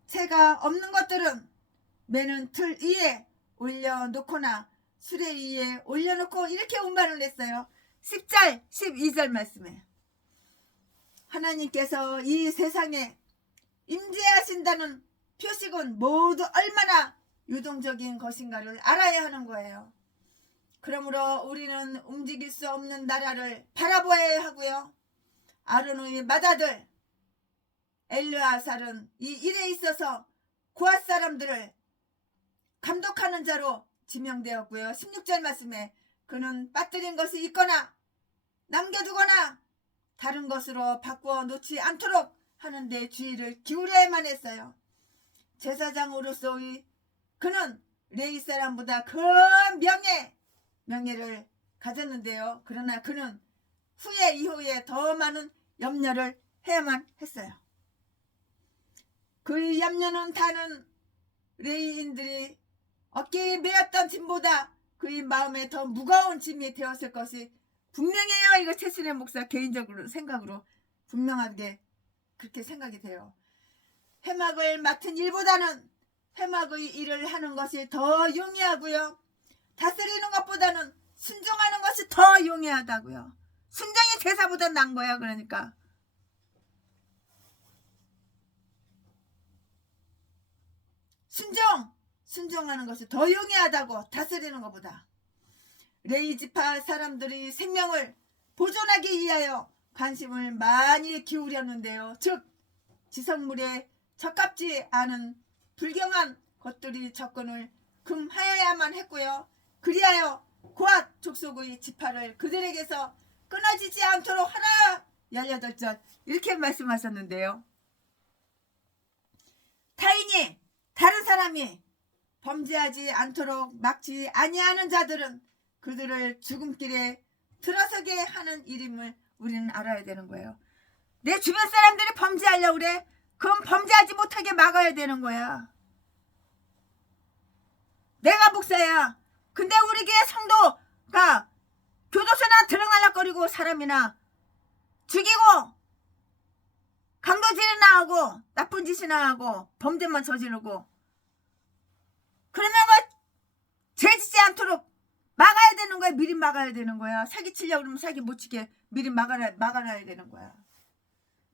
채가 없는 것들은 매는 틀 위에 올려놓거나 수레 위에 올려놓고 이렇게 운반을 했어요. 10절, 12절 말씀에 하나님께서 이 세상에 임재하신다는 표식은 모두 얼마나 유동적인 것인가를 알아야 하는 거예요. 그러므로 우리는 움직일 수 없는 나라를 바라보아야 하고요. 아론의 맏아들 엘르아살은 이 일에 있어서 고앗 사람들을 감독하는 자로 지명되었고요. 16절 말씀에 그는 빠뜨린 것이 있거나 남겨두거나 다른 것으로 바꾸어 놓지 않도록 하는데 주의를 기울여야만 했어요. 제사장으로서의 그는 레위 사람보다 큰 명예를 가졌는데요. 그러나 그는 이후에 더 많은 염려를 해야만 했어요. 그 염려는 다른 레위인들이 어깨에 메었던 짐보다 그의 마음에 더 무거운 짐이 되었을 것이 분명해요. 이거 최순애 목사 개인적으로 생각으로 분명하게 그렇게 생각이 돼요. 회막을 맡은 일보다는 회막의 일을 하는 것이 더 용이하고요. 다스리는 것보다는 순종하는 것이 더 용이하다고요. 순종이 제사보다 난 거야. 그러니까 순종하는 것이 더 용이하다고, 다스리는 것보다. 레위 지파 사람들이 생명을 보존하기 위하여 관심을 많이 기울였는데요. 즉 지성물에 적합지 않은 불경한 것들이 접근을 금하여야만 했고요. 그리하여 고앗 족속의 지파를 그들에게서 끊어지지 않도록 하나 18절 이렇게 말씀하셨는데요. 타인이 다른 사람이 범죄하지 않도록 막지 아니하는 자들은 그들을 죽음길에 들어서게 하는 일임을 우리는 알아야 되는 거예요. 내 주변 사람들이 범죄하려고 그래. 그럼 범죄하지 못하게 막아야 되는 거야. 내가 목사야. 근데 우리 교회 성도가 교도소나 들락날락거리고 사람이나 죽이고 강도질이나 하고 나쁜 짓이나 하고 범죄만 저지르고 그러면 죄 짓지 않도록 막아야 되는 거야. 미리 막아야 되는 거야. 사기 치려고 그러면 사기 못 치게 미리 막아놔야 되는 거야.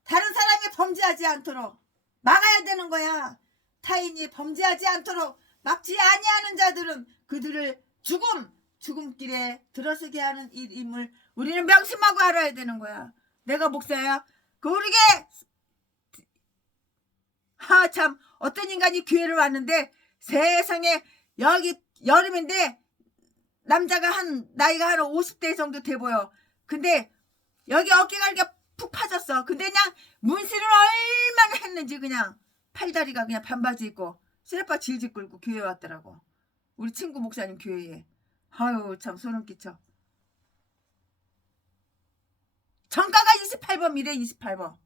다른 사람이 범죄하지 않도록 막아야 되는 거야. 타인이 범죄하지 않도록 막지 아니하는 자들은 그들을 죽음길에 들어서게 하는 일임을 우리는 명심하고 알아야 되는 거야. 내가 목사야. 우리게 참 어떤 인간이 교회를 왔는데 세상에 여기 여름인데 남자가 나이가 한 50대 정도 돼 보여. 근데 여기 어깨가 이렇게 푹 파졌어. 근데 그냥 문신을 얼마나 했는지 그냥 팔다리가 그냥 반바지 입고 슬리퍼 질질 끌고 교회 왔더라고. 우리 친구 목사님 교회에. 아유 참 소름 끼쳐. 정가가 28범이래. 28범.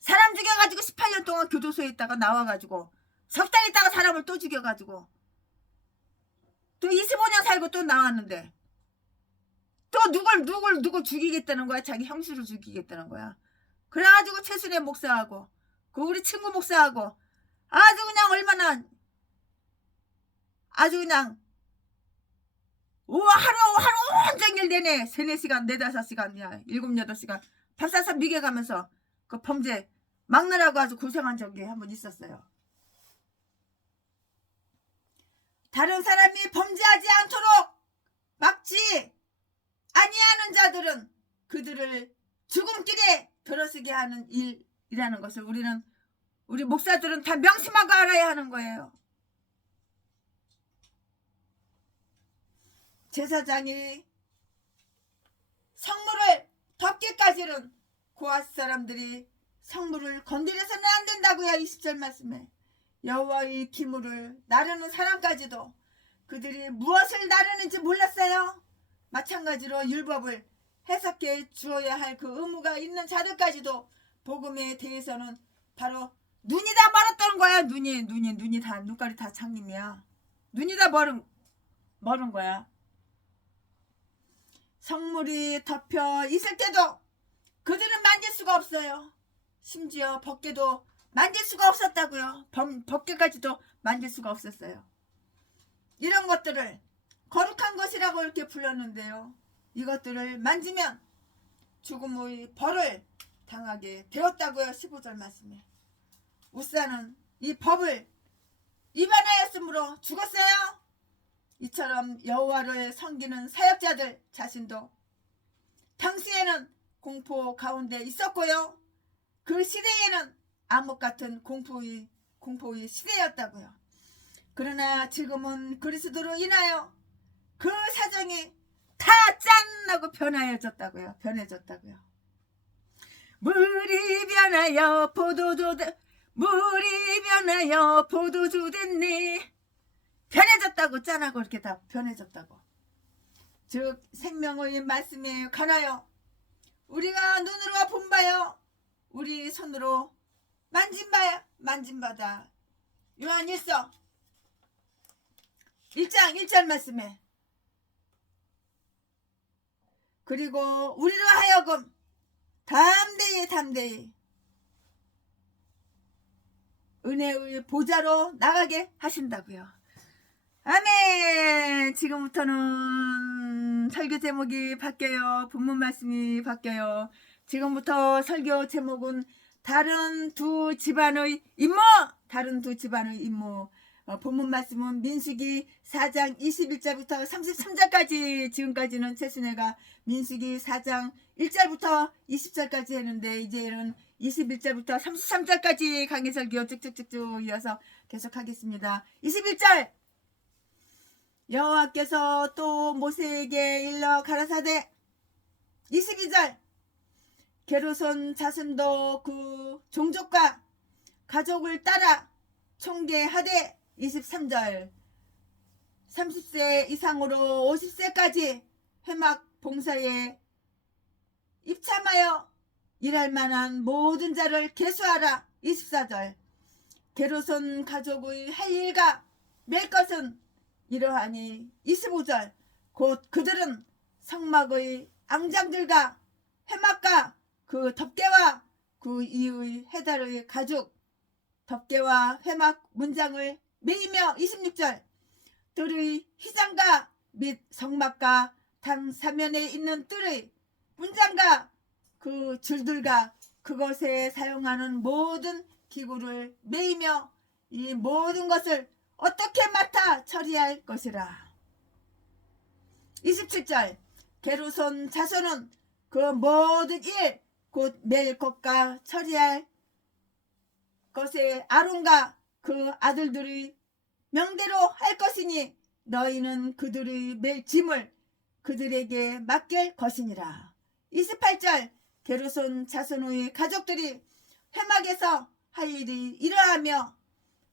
사람 죽여가지고 18년 동안 교도소에 있다가 나와가지고 석 달 있다가 사람을 또 죽여가지고 또 25년 살고 또 나왔는데 또 누굴 죽이겠다는 거야. 자기 형수를 죽이겠다는 거야. 그래가지고 최순애 목사하고 그 우리 친구 목사하고 아주 그냥 얼마나 아주 그냥 하루 온종일 내내 3, 4시간 4, 5시간 7, 8시간 박사사 미개 가면서 그 범죄 막느라고 아주 고생한 적이 한번 있었어요. 다른 사람이 범죄하지 않도록 막지 아니하는 자들은 그들을 죽음길에 들어서게 하는 일이라는 것을 우리 목사들은 다 명심하고 알아야 하는 거예요. 제사장이 성물을 덮기까지는 고아스 사람들이 성물을 건드려서는 안 된다고요. 20절 말씀에 여호와의 기물을 나르는 사람까지도 그들이 무엇을 나르는지 몰랐어요. 마찬가지로 율법을 해석해 주어야 할 그 의무가 있는 자들까지도 복음에 대해서는 바로 눈이 다 멀었다는 거야. 눈이 다 눈깔이 다 장님이야. 눈이 다 멀은 거야. 성물이 덮여 있을 때도 그들은 만질 수가 없어요. 심지어 법궤도 만질 수가 없었다고요. 법궤까지도 만질 수가 없었어요. 이런 것들을 거룩한 것이라고 이렇게 불렀는데요. 이것들을 만지면 죽음의 벌을 당하게 되었다고요. 15절 말씀에. 우사는 이 법을 위반하였으므로 죽었어요. 이처럼 여호와를 섬기는 사역자들 자신도 당시에는 공포 가운데 있었고요. 그 시대에는 암흑 같은 공포의 시대였다고요. 그러나 지금은 그리스도로 인하여 그 사정이 다 짠하고 변해졌다고요. 물이 변하여 포도주 됐니. 변해졌다고. 짠하고 이렇게 다 변해졌다고. 즉 생명의 말씀에 관하여 우리가 눈으로 본바요 우리 손으로 만진바다 요한일서 1장 1절 말씀에 그리고 우리로 하여금 담대히 은혜의 보좌로 나가게 하신다고요. 아멘. 지금부터는 설교 제목이 바뀌어요. 본문 말씀이 바뀌어요. 지금부터 설교 제목은 다른 두 집안의 임무. 본문 말씀은 민수기 4장 21절부터 33절까지. 지금까지는 최순애가 민수기 4장 1절부터 20절까지 했는데 이제는 21절부터 33절까지 강해 설교 쭉쭉쭉쭉 이어서 계속하겠습니다. 21절 여호와께서 또 모세에게 일러 가라사대. 22절 게르손 자손도 그 종족과 가족을 따라 총계하되. 23절 30세 이상으로 50세까지 회막 봉사에 입참하여 일할 만한 모든 자를 계수하라. 24절 게르손 가족의 할 일과 맬 것은 이러하니. 25절 곧 그들은 성막의 앙장들과 회막과 그 덮개와 그 이의 해달의 가죽 덮개와 회막 문장을 매이며 26절 뜰의 휘장과 및 성막과 당 사면에 있는 뜰의 문장과 그 줄들과 그것에 사용하는 모든 기구를 매이며 이 모든 것을 어떻게 맡아 처리할 것이라. 27절 게르손 자손은 그 모든 일 곧 낼 것과 처리할 것에 아론과 그 아들들의 명대로 할 것이니 너희는 그들의 멜 짐을 그들에게 맡길 것이니라. 28절 게르손 자손의 가족들이 회막에서 할 일이 이러하며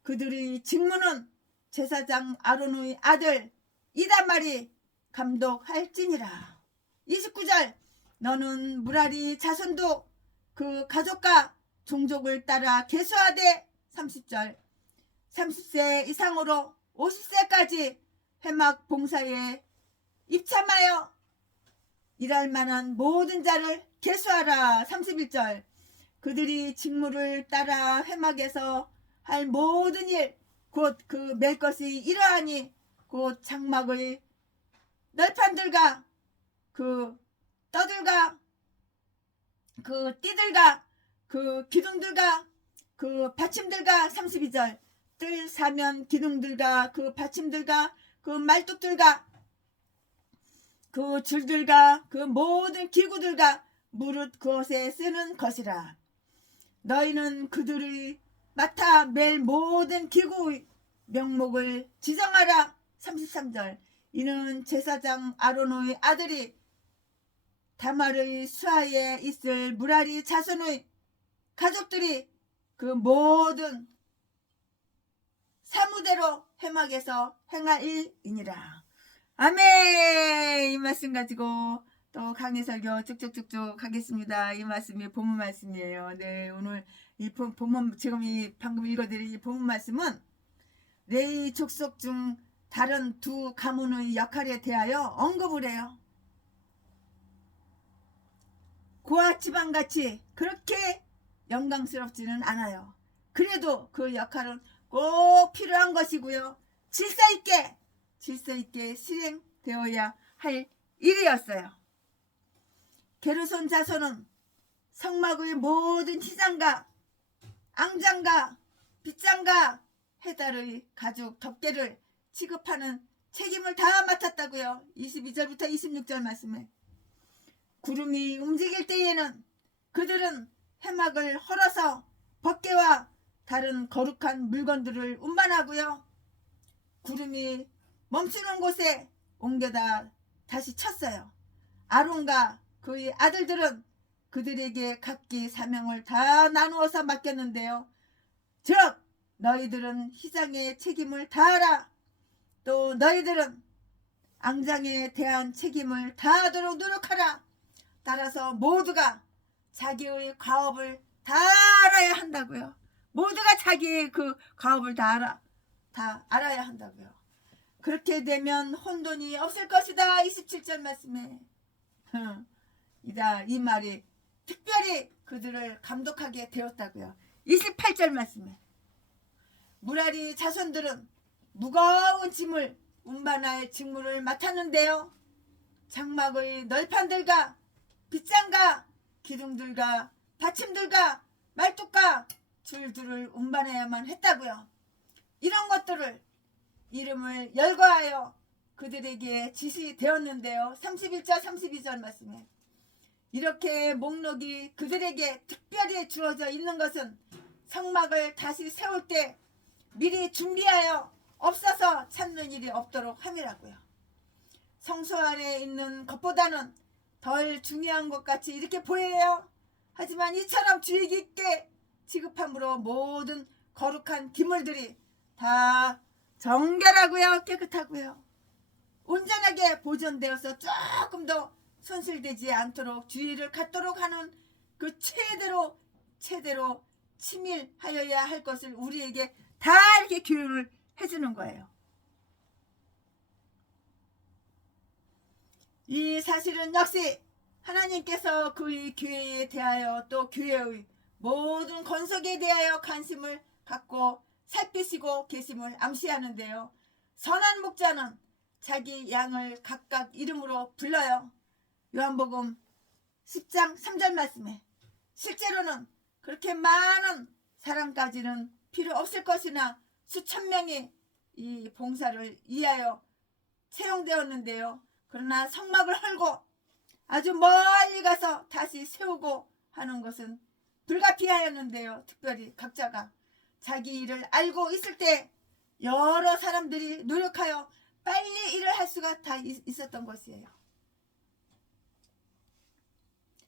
그들의 직무는 제사장 아론의 아들 이다말이 감독할지니라. 29절 너는 무라리 자손도 그 가족과 종족을 따라 계수하되 30절 30세 이상으로 50세까지 회막 봉사에 입참하여 일할 만한 모든 자를 계수하라. 31절 그들이 직무를 따라 회막에서 할 모든 일 곧 그 멜 것이 이러하니 곧 장막의 널판들과 그 떠들과 그 띠들과 그 기둥들과 그 받침들과 32절 뜰 사면 기둥들과 그 받침들과 그 말뚝들과 그 줄들과 그 모든 기구들과 무릇 그것에 쓰는 것이라. 너희는 그들의 맡아 멜 모든 기구의 명목을 지정하라. 33절 이는 제사장 아론의 아들이 다말의 수하에 있을 무라리 자손의 가족들이 그 모든 사무대로 회막에서 행할 일이니라. 아멘. 이 말씀 가지고 또 강의 설교 쭉쭉쭉쭉 하겠습니다. 이 말씀이 본문 말씀이에요. 네, 오늘 이 본문 지금 이 방금 읽어드린 이 본문 말씀은 레위 족속 중 다른 두 가문의 역할에 대하여 언급을 해요. 고아 지방같이 그렇게 영광스럽지는 않아요. 그래도 그 역할은 꼭 필요한 것이고요. 질서 있게 실행되어야 할 일이었어요. 게르손 자손은 성막의 모든 휘장과 앙장과 빗장과 해달의 가죽 덮개를 취급하는 책임을 다 맡았다고요. 22절부터 26절 말씀에 구름이 움직일 때에는 그들은 회막을 헐어서 벗개와 다른 거룩한 물건들을 운반하고요. 구름이 멈추는 곳에 옮겨다 다시 쳤어요. 아론과 그의 아들들은 그들에게 각기 사명을 다 나누어서 맡겼는데요. 즉 너희들은 휘장의 책임을 다하라. 또 너희들은 앙장에 대한 책임을 다하도록 노력하라. 따라서 모두가 자기의 과업을 다 알아야 한다고요. 모두가 자기의 그 과업을 다 알아야 한다고요. 그렇게 되면 혼돈이 없을 것이다. 27절 말씀에 이 말이 특별히 그들을 감독하게 되었다고요. 28절 말씀에 무라리 자손들은 무거운 짐을 운반할 직무를 맡았는데요. 장막의 널판들과 빗장과 기둥들과 받침들과 말뚝과 줄들을 운반해야만 했다고요. 이런 것들을 이름을 열거하여 그들에게 지시되었는데요. 31절 32절 말씀에 이렇게 목록이 그들에게 특별히 주어져 있는 것은 성막을 다시 세울 때 미리 준비하여 없어서 찾는 일이 없도록 함이라고요. 성소 안에 있는 것보다는 덜 중요한 것 같이 이렇게 보여요. 하지만 이처럼 주의 깊게 지급함으로 모든 거룩한 기물들이 다 정결하고요, 깨끗하고요, 온전하게 보존되어서 조금 더 손실되지 않도록 주의를 갖도록 하는 그 최대로 치밀하여야 할 것을 우리에게 다 이렇게 교육을 해주는 거예요. 이 사실은 역시 하나님께서 그의 교회에 대하여 또 교회의 모든 건석에 대하여 관심을 갖고 살피시고 계심을 암시하는데요. 선한 목자는 자기 양을 각각 이름으로 불러요. 요한복음 10장 3절 말씀에 실제로는 그렇게 많은 사람까지는 필요 없을 것이나 수천 명이 이 봉사를 위하여 채용되었는데요. 그러나 성막을 헐고 아주 멀리 가서 다시 세우고 하는 것은 불가피하였는데요. 특별히 각자가 자기 일을 알고 있을 때 여러 사람들이 노력하여 빨리 일을 할 수가 다 있었던 것이에요.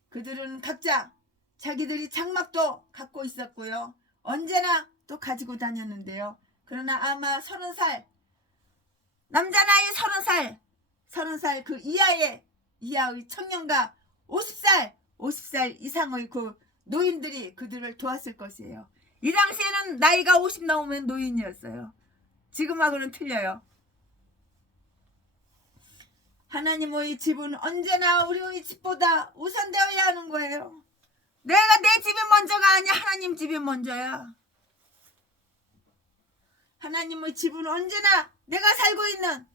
그들은 각자 자기들이 장막도 갖고 있었고요. 언제나 또 가지고 다녔는데요. 그러나 아마 30살, 남자 나이 30살 그 이하의 청년과 50살 이상의 그 노인들이 그들을 도왔을 것이에요. 이 당시에는 나이가 50 넘으면 노인이었어요. 지금하고는 틀려요. 하나님의 집은 언제나 우리의 집보다 우선되어야 하는 거예요. 내가 내 집이 먼저가 아니야. 하나님 집이 먼저야. 하나님의 집은 언제나 내가 살고 있는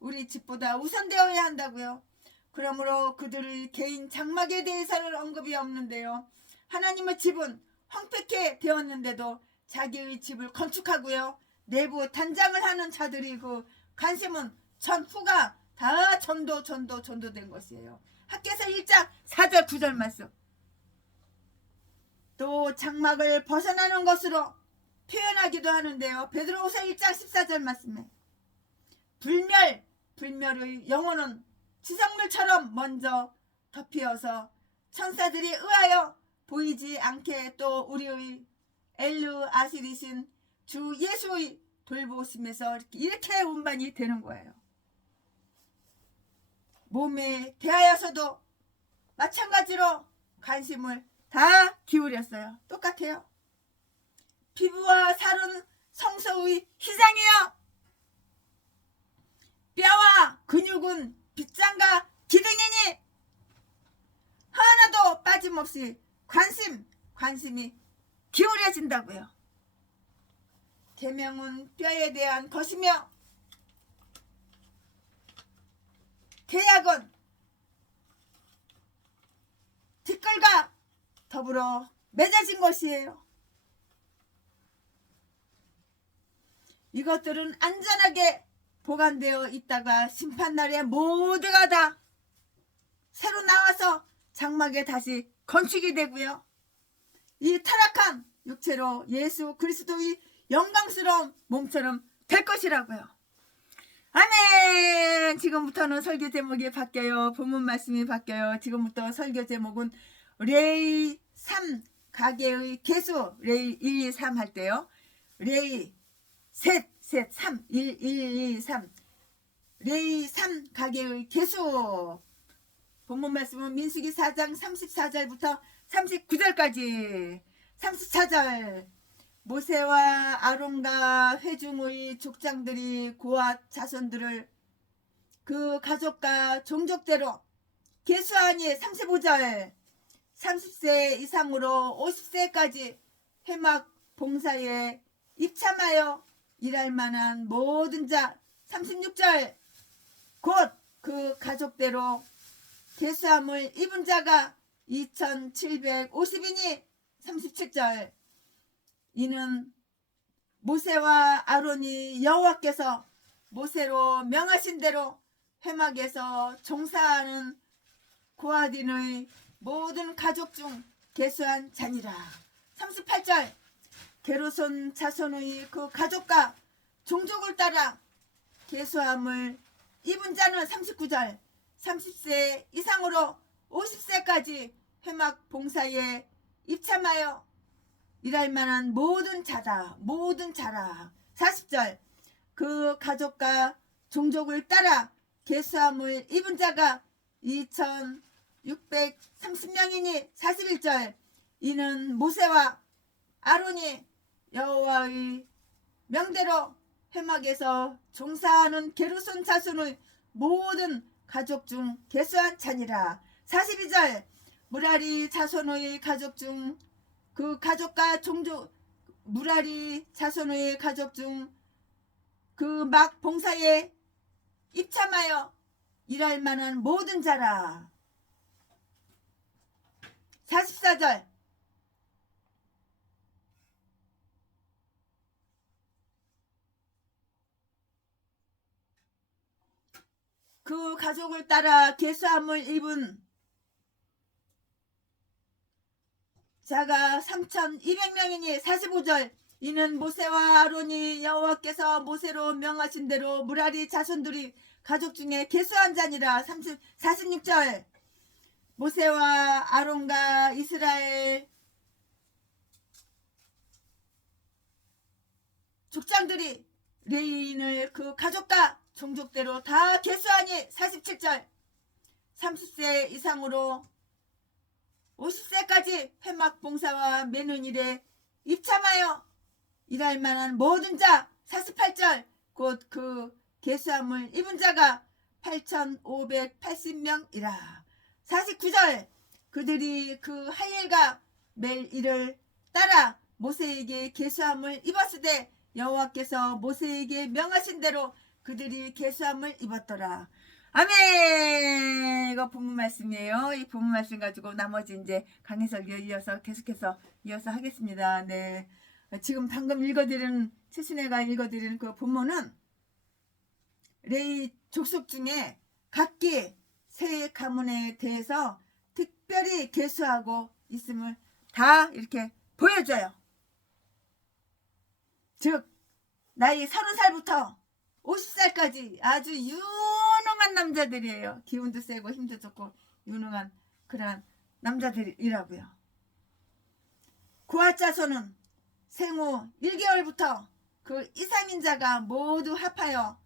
우리 집보다 우선되어야 한다고요. 그러므로 그들의 개인 장막에 대해서는 언급이 없는데요. 하나님의 집은 황폐케 되었는데도 자기의 집을 건축하고요. 내부 단장을 하는 자들이 그 관심은 전후가 다 전도된 것이에요. 학개서 1장 4절 9절 말씀. 또 장막을 벗어나는 것으로 표현하기도 하는데요. 베드로후서 1장 14절 말씀에 불멸의 영혼은 지성물처럼 먼저 덮이어서 천사들이 의하여 보이지 않게 또 우리의 엘루 아실이신 주 예수의 돌보심에서 이렇게 운반이 되는 거예요. 몸에 대하여서도 마찬가지로 관심을 다 기울였어요. 똑같아요. 피부와 살은 성소의 희생이요. 뼈와 근육은 빗장과 기둥이니 하나도 빠짐없이 관심이 기울여진다고요. 계명은 뼈에 대한 것이며 계약은 티끌과 더불어 맺어진 것이에요. 이것들은 안전하게 보관되어 있다가 심판날에 모두가 다 새로 나와서 장막에 다시 건축이 되고요. 이 타락한 육체로 예수 그리스도의 영광스러운 몸처럼 될 것이라고요. 아멘. 지금부터는 설교 제목이 바뀌어요. 본문 말씀이 바뀌어요. 지금부터 설교 제목은 레위 3 가계의 개수. 레위 1, 2, 3 할 때요. 레위 셋 3 1, 2, 3 레위 3 가계의 개수. 본문 말씀은 민수기 4장 34절부터 39절까지. 34절. 모세와 아론과 회중의 족장들이 고앗 자손들을 그 가족과 종족대로 계수하니 35절. 30세 이상으로 50세까지 회막 봉사에 입참하여 일할 만한 모든 자. 36절. 곧 그 가족대로 계수함을 입은 자가 2750이니 37절. 이는 모세와 아론이 여호와께서 모세로 명하신 대로 회막에서 종사하는 고아딘의 모든 가족 중 계수한 자니라. 38절. 게르손 자손의 그 가족과 종족을 따라 계수함을 입은 자는 39절. 30세 이상으로 50세까지 회막 봉사에 입참하여 일할 만한 모든 자다. 모든 자라. 40절. 그 가족과 종족을 따라 계수함을 입은 자가 2630명이니 41절. 이는 모세와 아론이 여호와의 명대로 회막에서 종사하는 게르손 자손의 모든 가족 중 계수한 자니라. 42절. 무라리 자손의 가족 중 그 가족과 종족 무라리 자손의 가족 중 그 막 봉사에 입참하여 일할 만한 모든 자라. 44절 그 가족을 따라 계수함을 입은 자가 3,200명이니 45절 이는 모세와 아론이 여호와께서 모세로 명하신 대로 무라리 자손들이 가족 중에 계수한 자니라. 46절 모세와 아론과 이스라엘 족장들이 레위인을 그 가족과 종족대로 다 계수하니. 47절 30세 이상으로 50세까지 회막 봉사와 매는 일에 입참하여 일할 만한 모든 자. 48절 곧 그 계수함을 입은 자가 8,580명이라. 49절 그들이 그 할 일과 멜 일을 따라 모세에게 계수함을 입었으되 여호와께서 모세에게 명하신 대로 그들이 계수함을 입었더라. 아멘. 이거 본문 말씀이에요. 이 본문 말씀 가지고 나머지 이제 강해설 이어서 계속해서 이어서 하겠습니다. 네. 지금 방금 읽어드린 최순애가 읽어드린 그 본문은 레위 족속 중에 각기 세 가문에 대해서 특별히 계수하고 있음을 다 이렇게 보여줘요. 즉 나이 30살부터 50살까지 아주 유능한 남자들이에요. 기운도 세고 힘도 좋고 유능한 그러한 남자들이라고요. 고아 자손은 생후 1개월부터 그 이상인자가 모두 합하여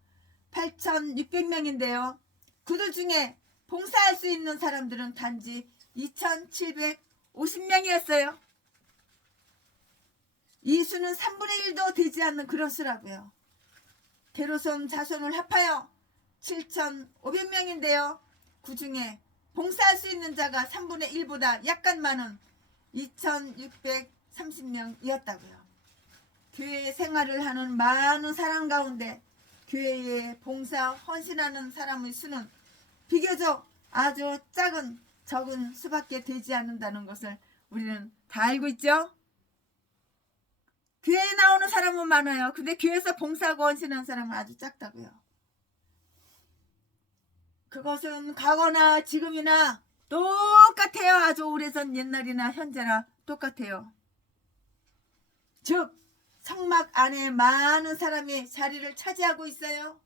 8,600명인데요. 그들 중에 봉사할 수 있는 사람들은 단지 2,750명이었어요. 이 수는 3분의 1도 되지 않는 그런 수라고요. 게르손 자손을 합하여 7,500명인데요. 그 중에 봉사할 수 있는 자가 3분의 1보다 약간 많은 2,630명이었다고요. 교회 생활을 하는 많은 사람 가운데 교회에 봉사 헌신하는 사람의 수는 비교적 아주 적은 수밖에 되지 않는다는 것을 우리는 다 알고 있죠. 교회에 나오는 사람은 많아요. 근데 교회에서 봉사하고 헌신하는 사람은 아주 작다고요. 그것은 과거나 지금이나 똑같아요. 아주 오래전 옛날이나 현재나 똑같아요. 즉 성막 안에 많은 사람이 자리를 차지하고 있어요.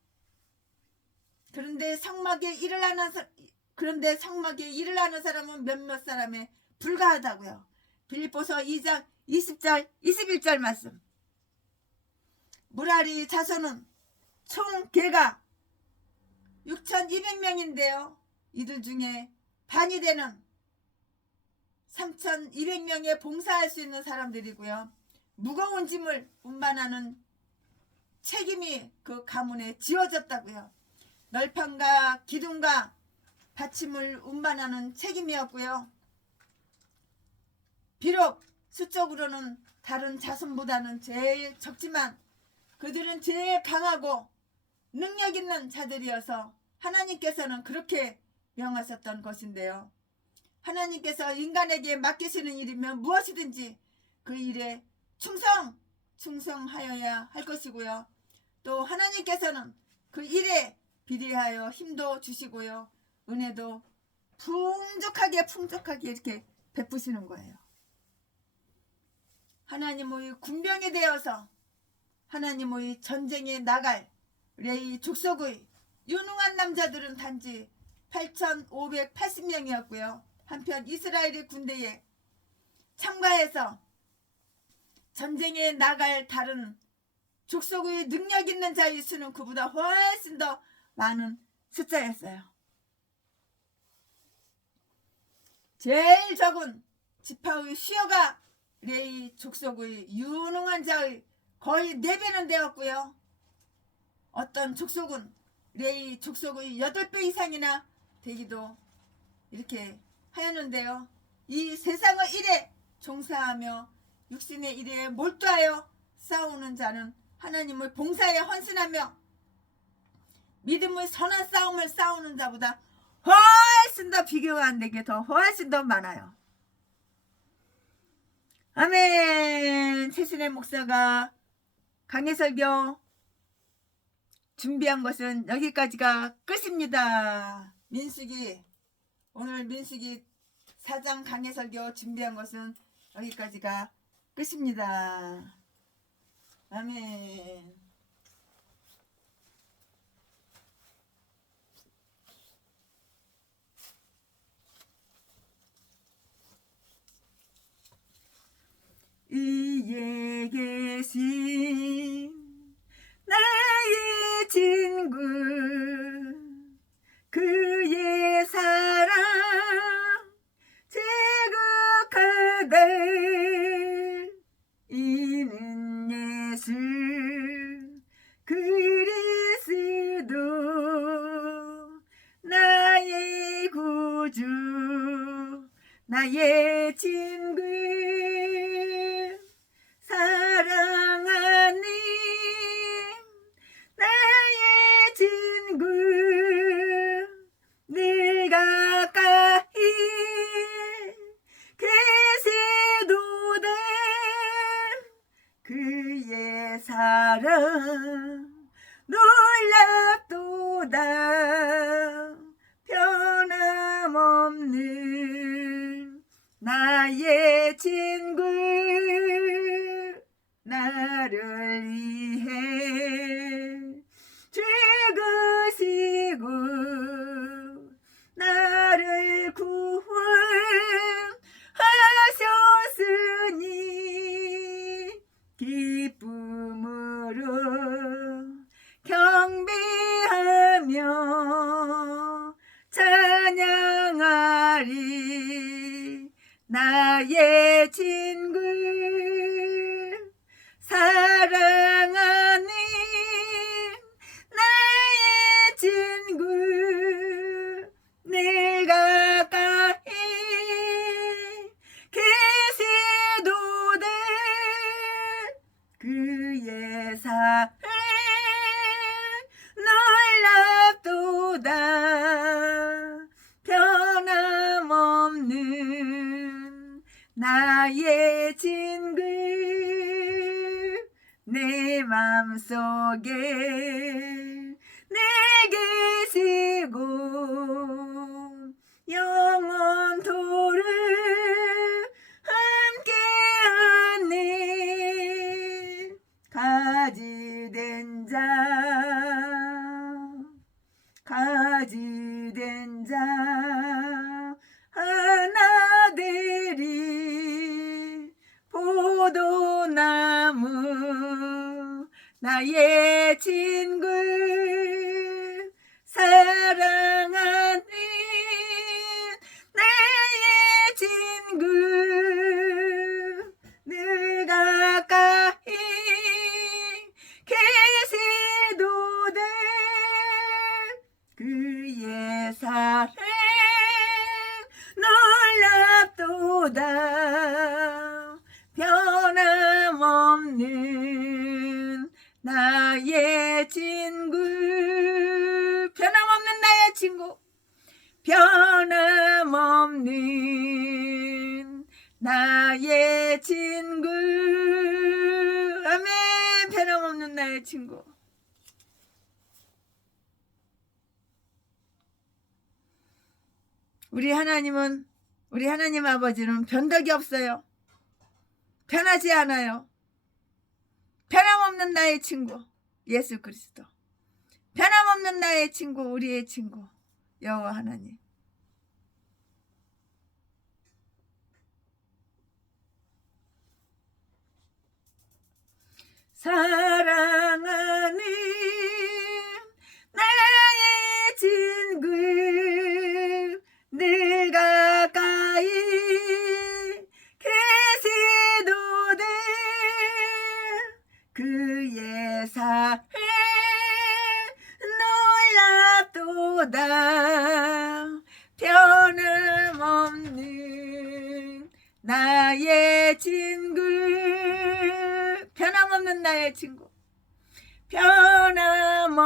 그런데 성막에 일을 하는 사람은 몇몇 사람에 불과하다고요. 빌립보서 2장 20절 21절 말씀. 무라리 자손은 총 개가 6,200명인데요. 이들 중에 반이 되는 3,200명에 봉사할 수 있는 사람들이고요. 무거운 짐을 운반하는 책임이 그 가문에 지어졌다고요. 널판과 기둥과 받침을 운반하는 책임이었고요. 비록 수적으로는 다른 자손보다는 제일 적지만 그들은 제일 강하고 능력 있는 자들이어서 하나님께서는 그렇게 명하셨던 것인데요. 하나님께서 인간에게 맡기시는 일이면 무엇이든지 그 일에 충성하여야 할 것이고요. 또 하나님께서는 그 일에 비례하여 힘도 주시고요. 은혜도 풍족하게 이렇게 베푸시는 거예요. 하나님의 군병이 되어서 하나님의 전쟁에 나갈 레위 족속의 유능한 남자들은 단지 8,580명이었고요. 한편 이스라엘의 군대에 참가해서 전쟁에 나갈 다른 족속의 능력 있는 자의 수는 그보다 훨씬 더 많은 숫자였어요. 제일 적은 지파의 수요가 레위 족속의 유능한 자의 거의 4배는 되었고요. 어떤 족속은 레위 족속의 8배 이상이나 되기도 이렇게 하였는데요. 이 세상의 일에 봉사하며 육신의 일에 몰두하여 싸우는 자는 하나님의 봉사에 헌신하며 믿음의 선한 싸움을 싸우는 자보다 훨씬 더 비교가 안 되게 더 훨씬 더 많아요. 아멘. 최신의 목사가 강해설교 준비한 것은 여기까지가 끝입니다. 오늘 민수기 4장 강해설교 준비한 것은 여기까지가 끝입니다. 아멘. 이에 계신 나의 친구 그의 사랑 지극하되 이는 예수 그리스도 나의 구주 나의 친구 사랑하니 나의 친구 늘 가까이 계시도다 그의 사랑 놀랍도다 변함없는 나의 친구 나를 위해 죽으시고 나를 구원하셨으니 기쁨으로 경배하며 찬양하리 나의 친구 사랑하니 나의 친구 늘 가까이 계시도다 그의 사랑 놀랍도다 변함없는 나의 친구 내 맘속에 내 계시고 영원토록 함께하네 가지된 자 하나 되리 포도나무 나의 친구 사랑하는 나의 친구 늘 가까이 계시도다 그의 사랑 놀랍도다 변함없는 나의 친구 변함없는 나의 친구 변함없는 나의 친구 아멘 변함없는 나의 친구 우리 하나님 아버지는 변덕이 없어요. 변하지 않아요. 변함없는 나의 친구 예수 그리스도 변함없는 나의 친구 우리의 친구 여호와 하나님 사랑하는 나의 친구 늘 가까이 계시도다 그의 사랑 놀랍도다 변함없는 나의 나의 친구, 변함없는 나의 친구, 변함없는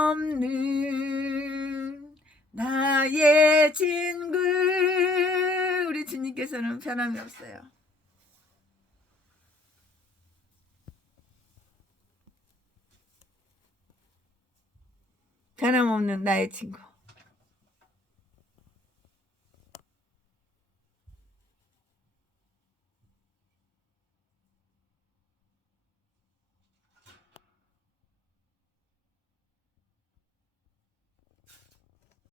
나의 친구. 우리 주님께서는 변함이 없어요. 변함없는 나의 친구.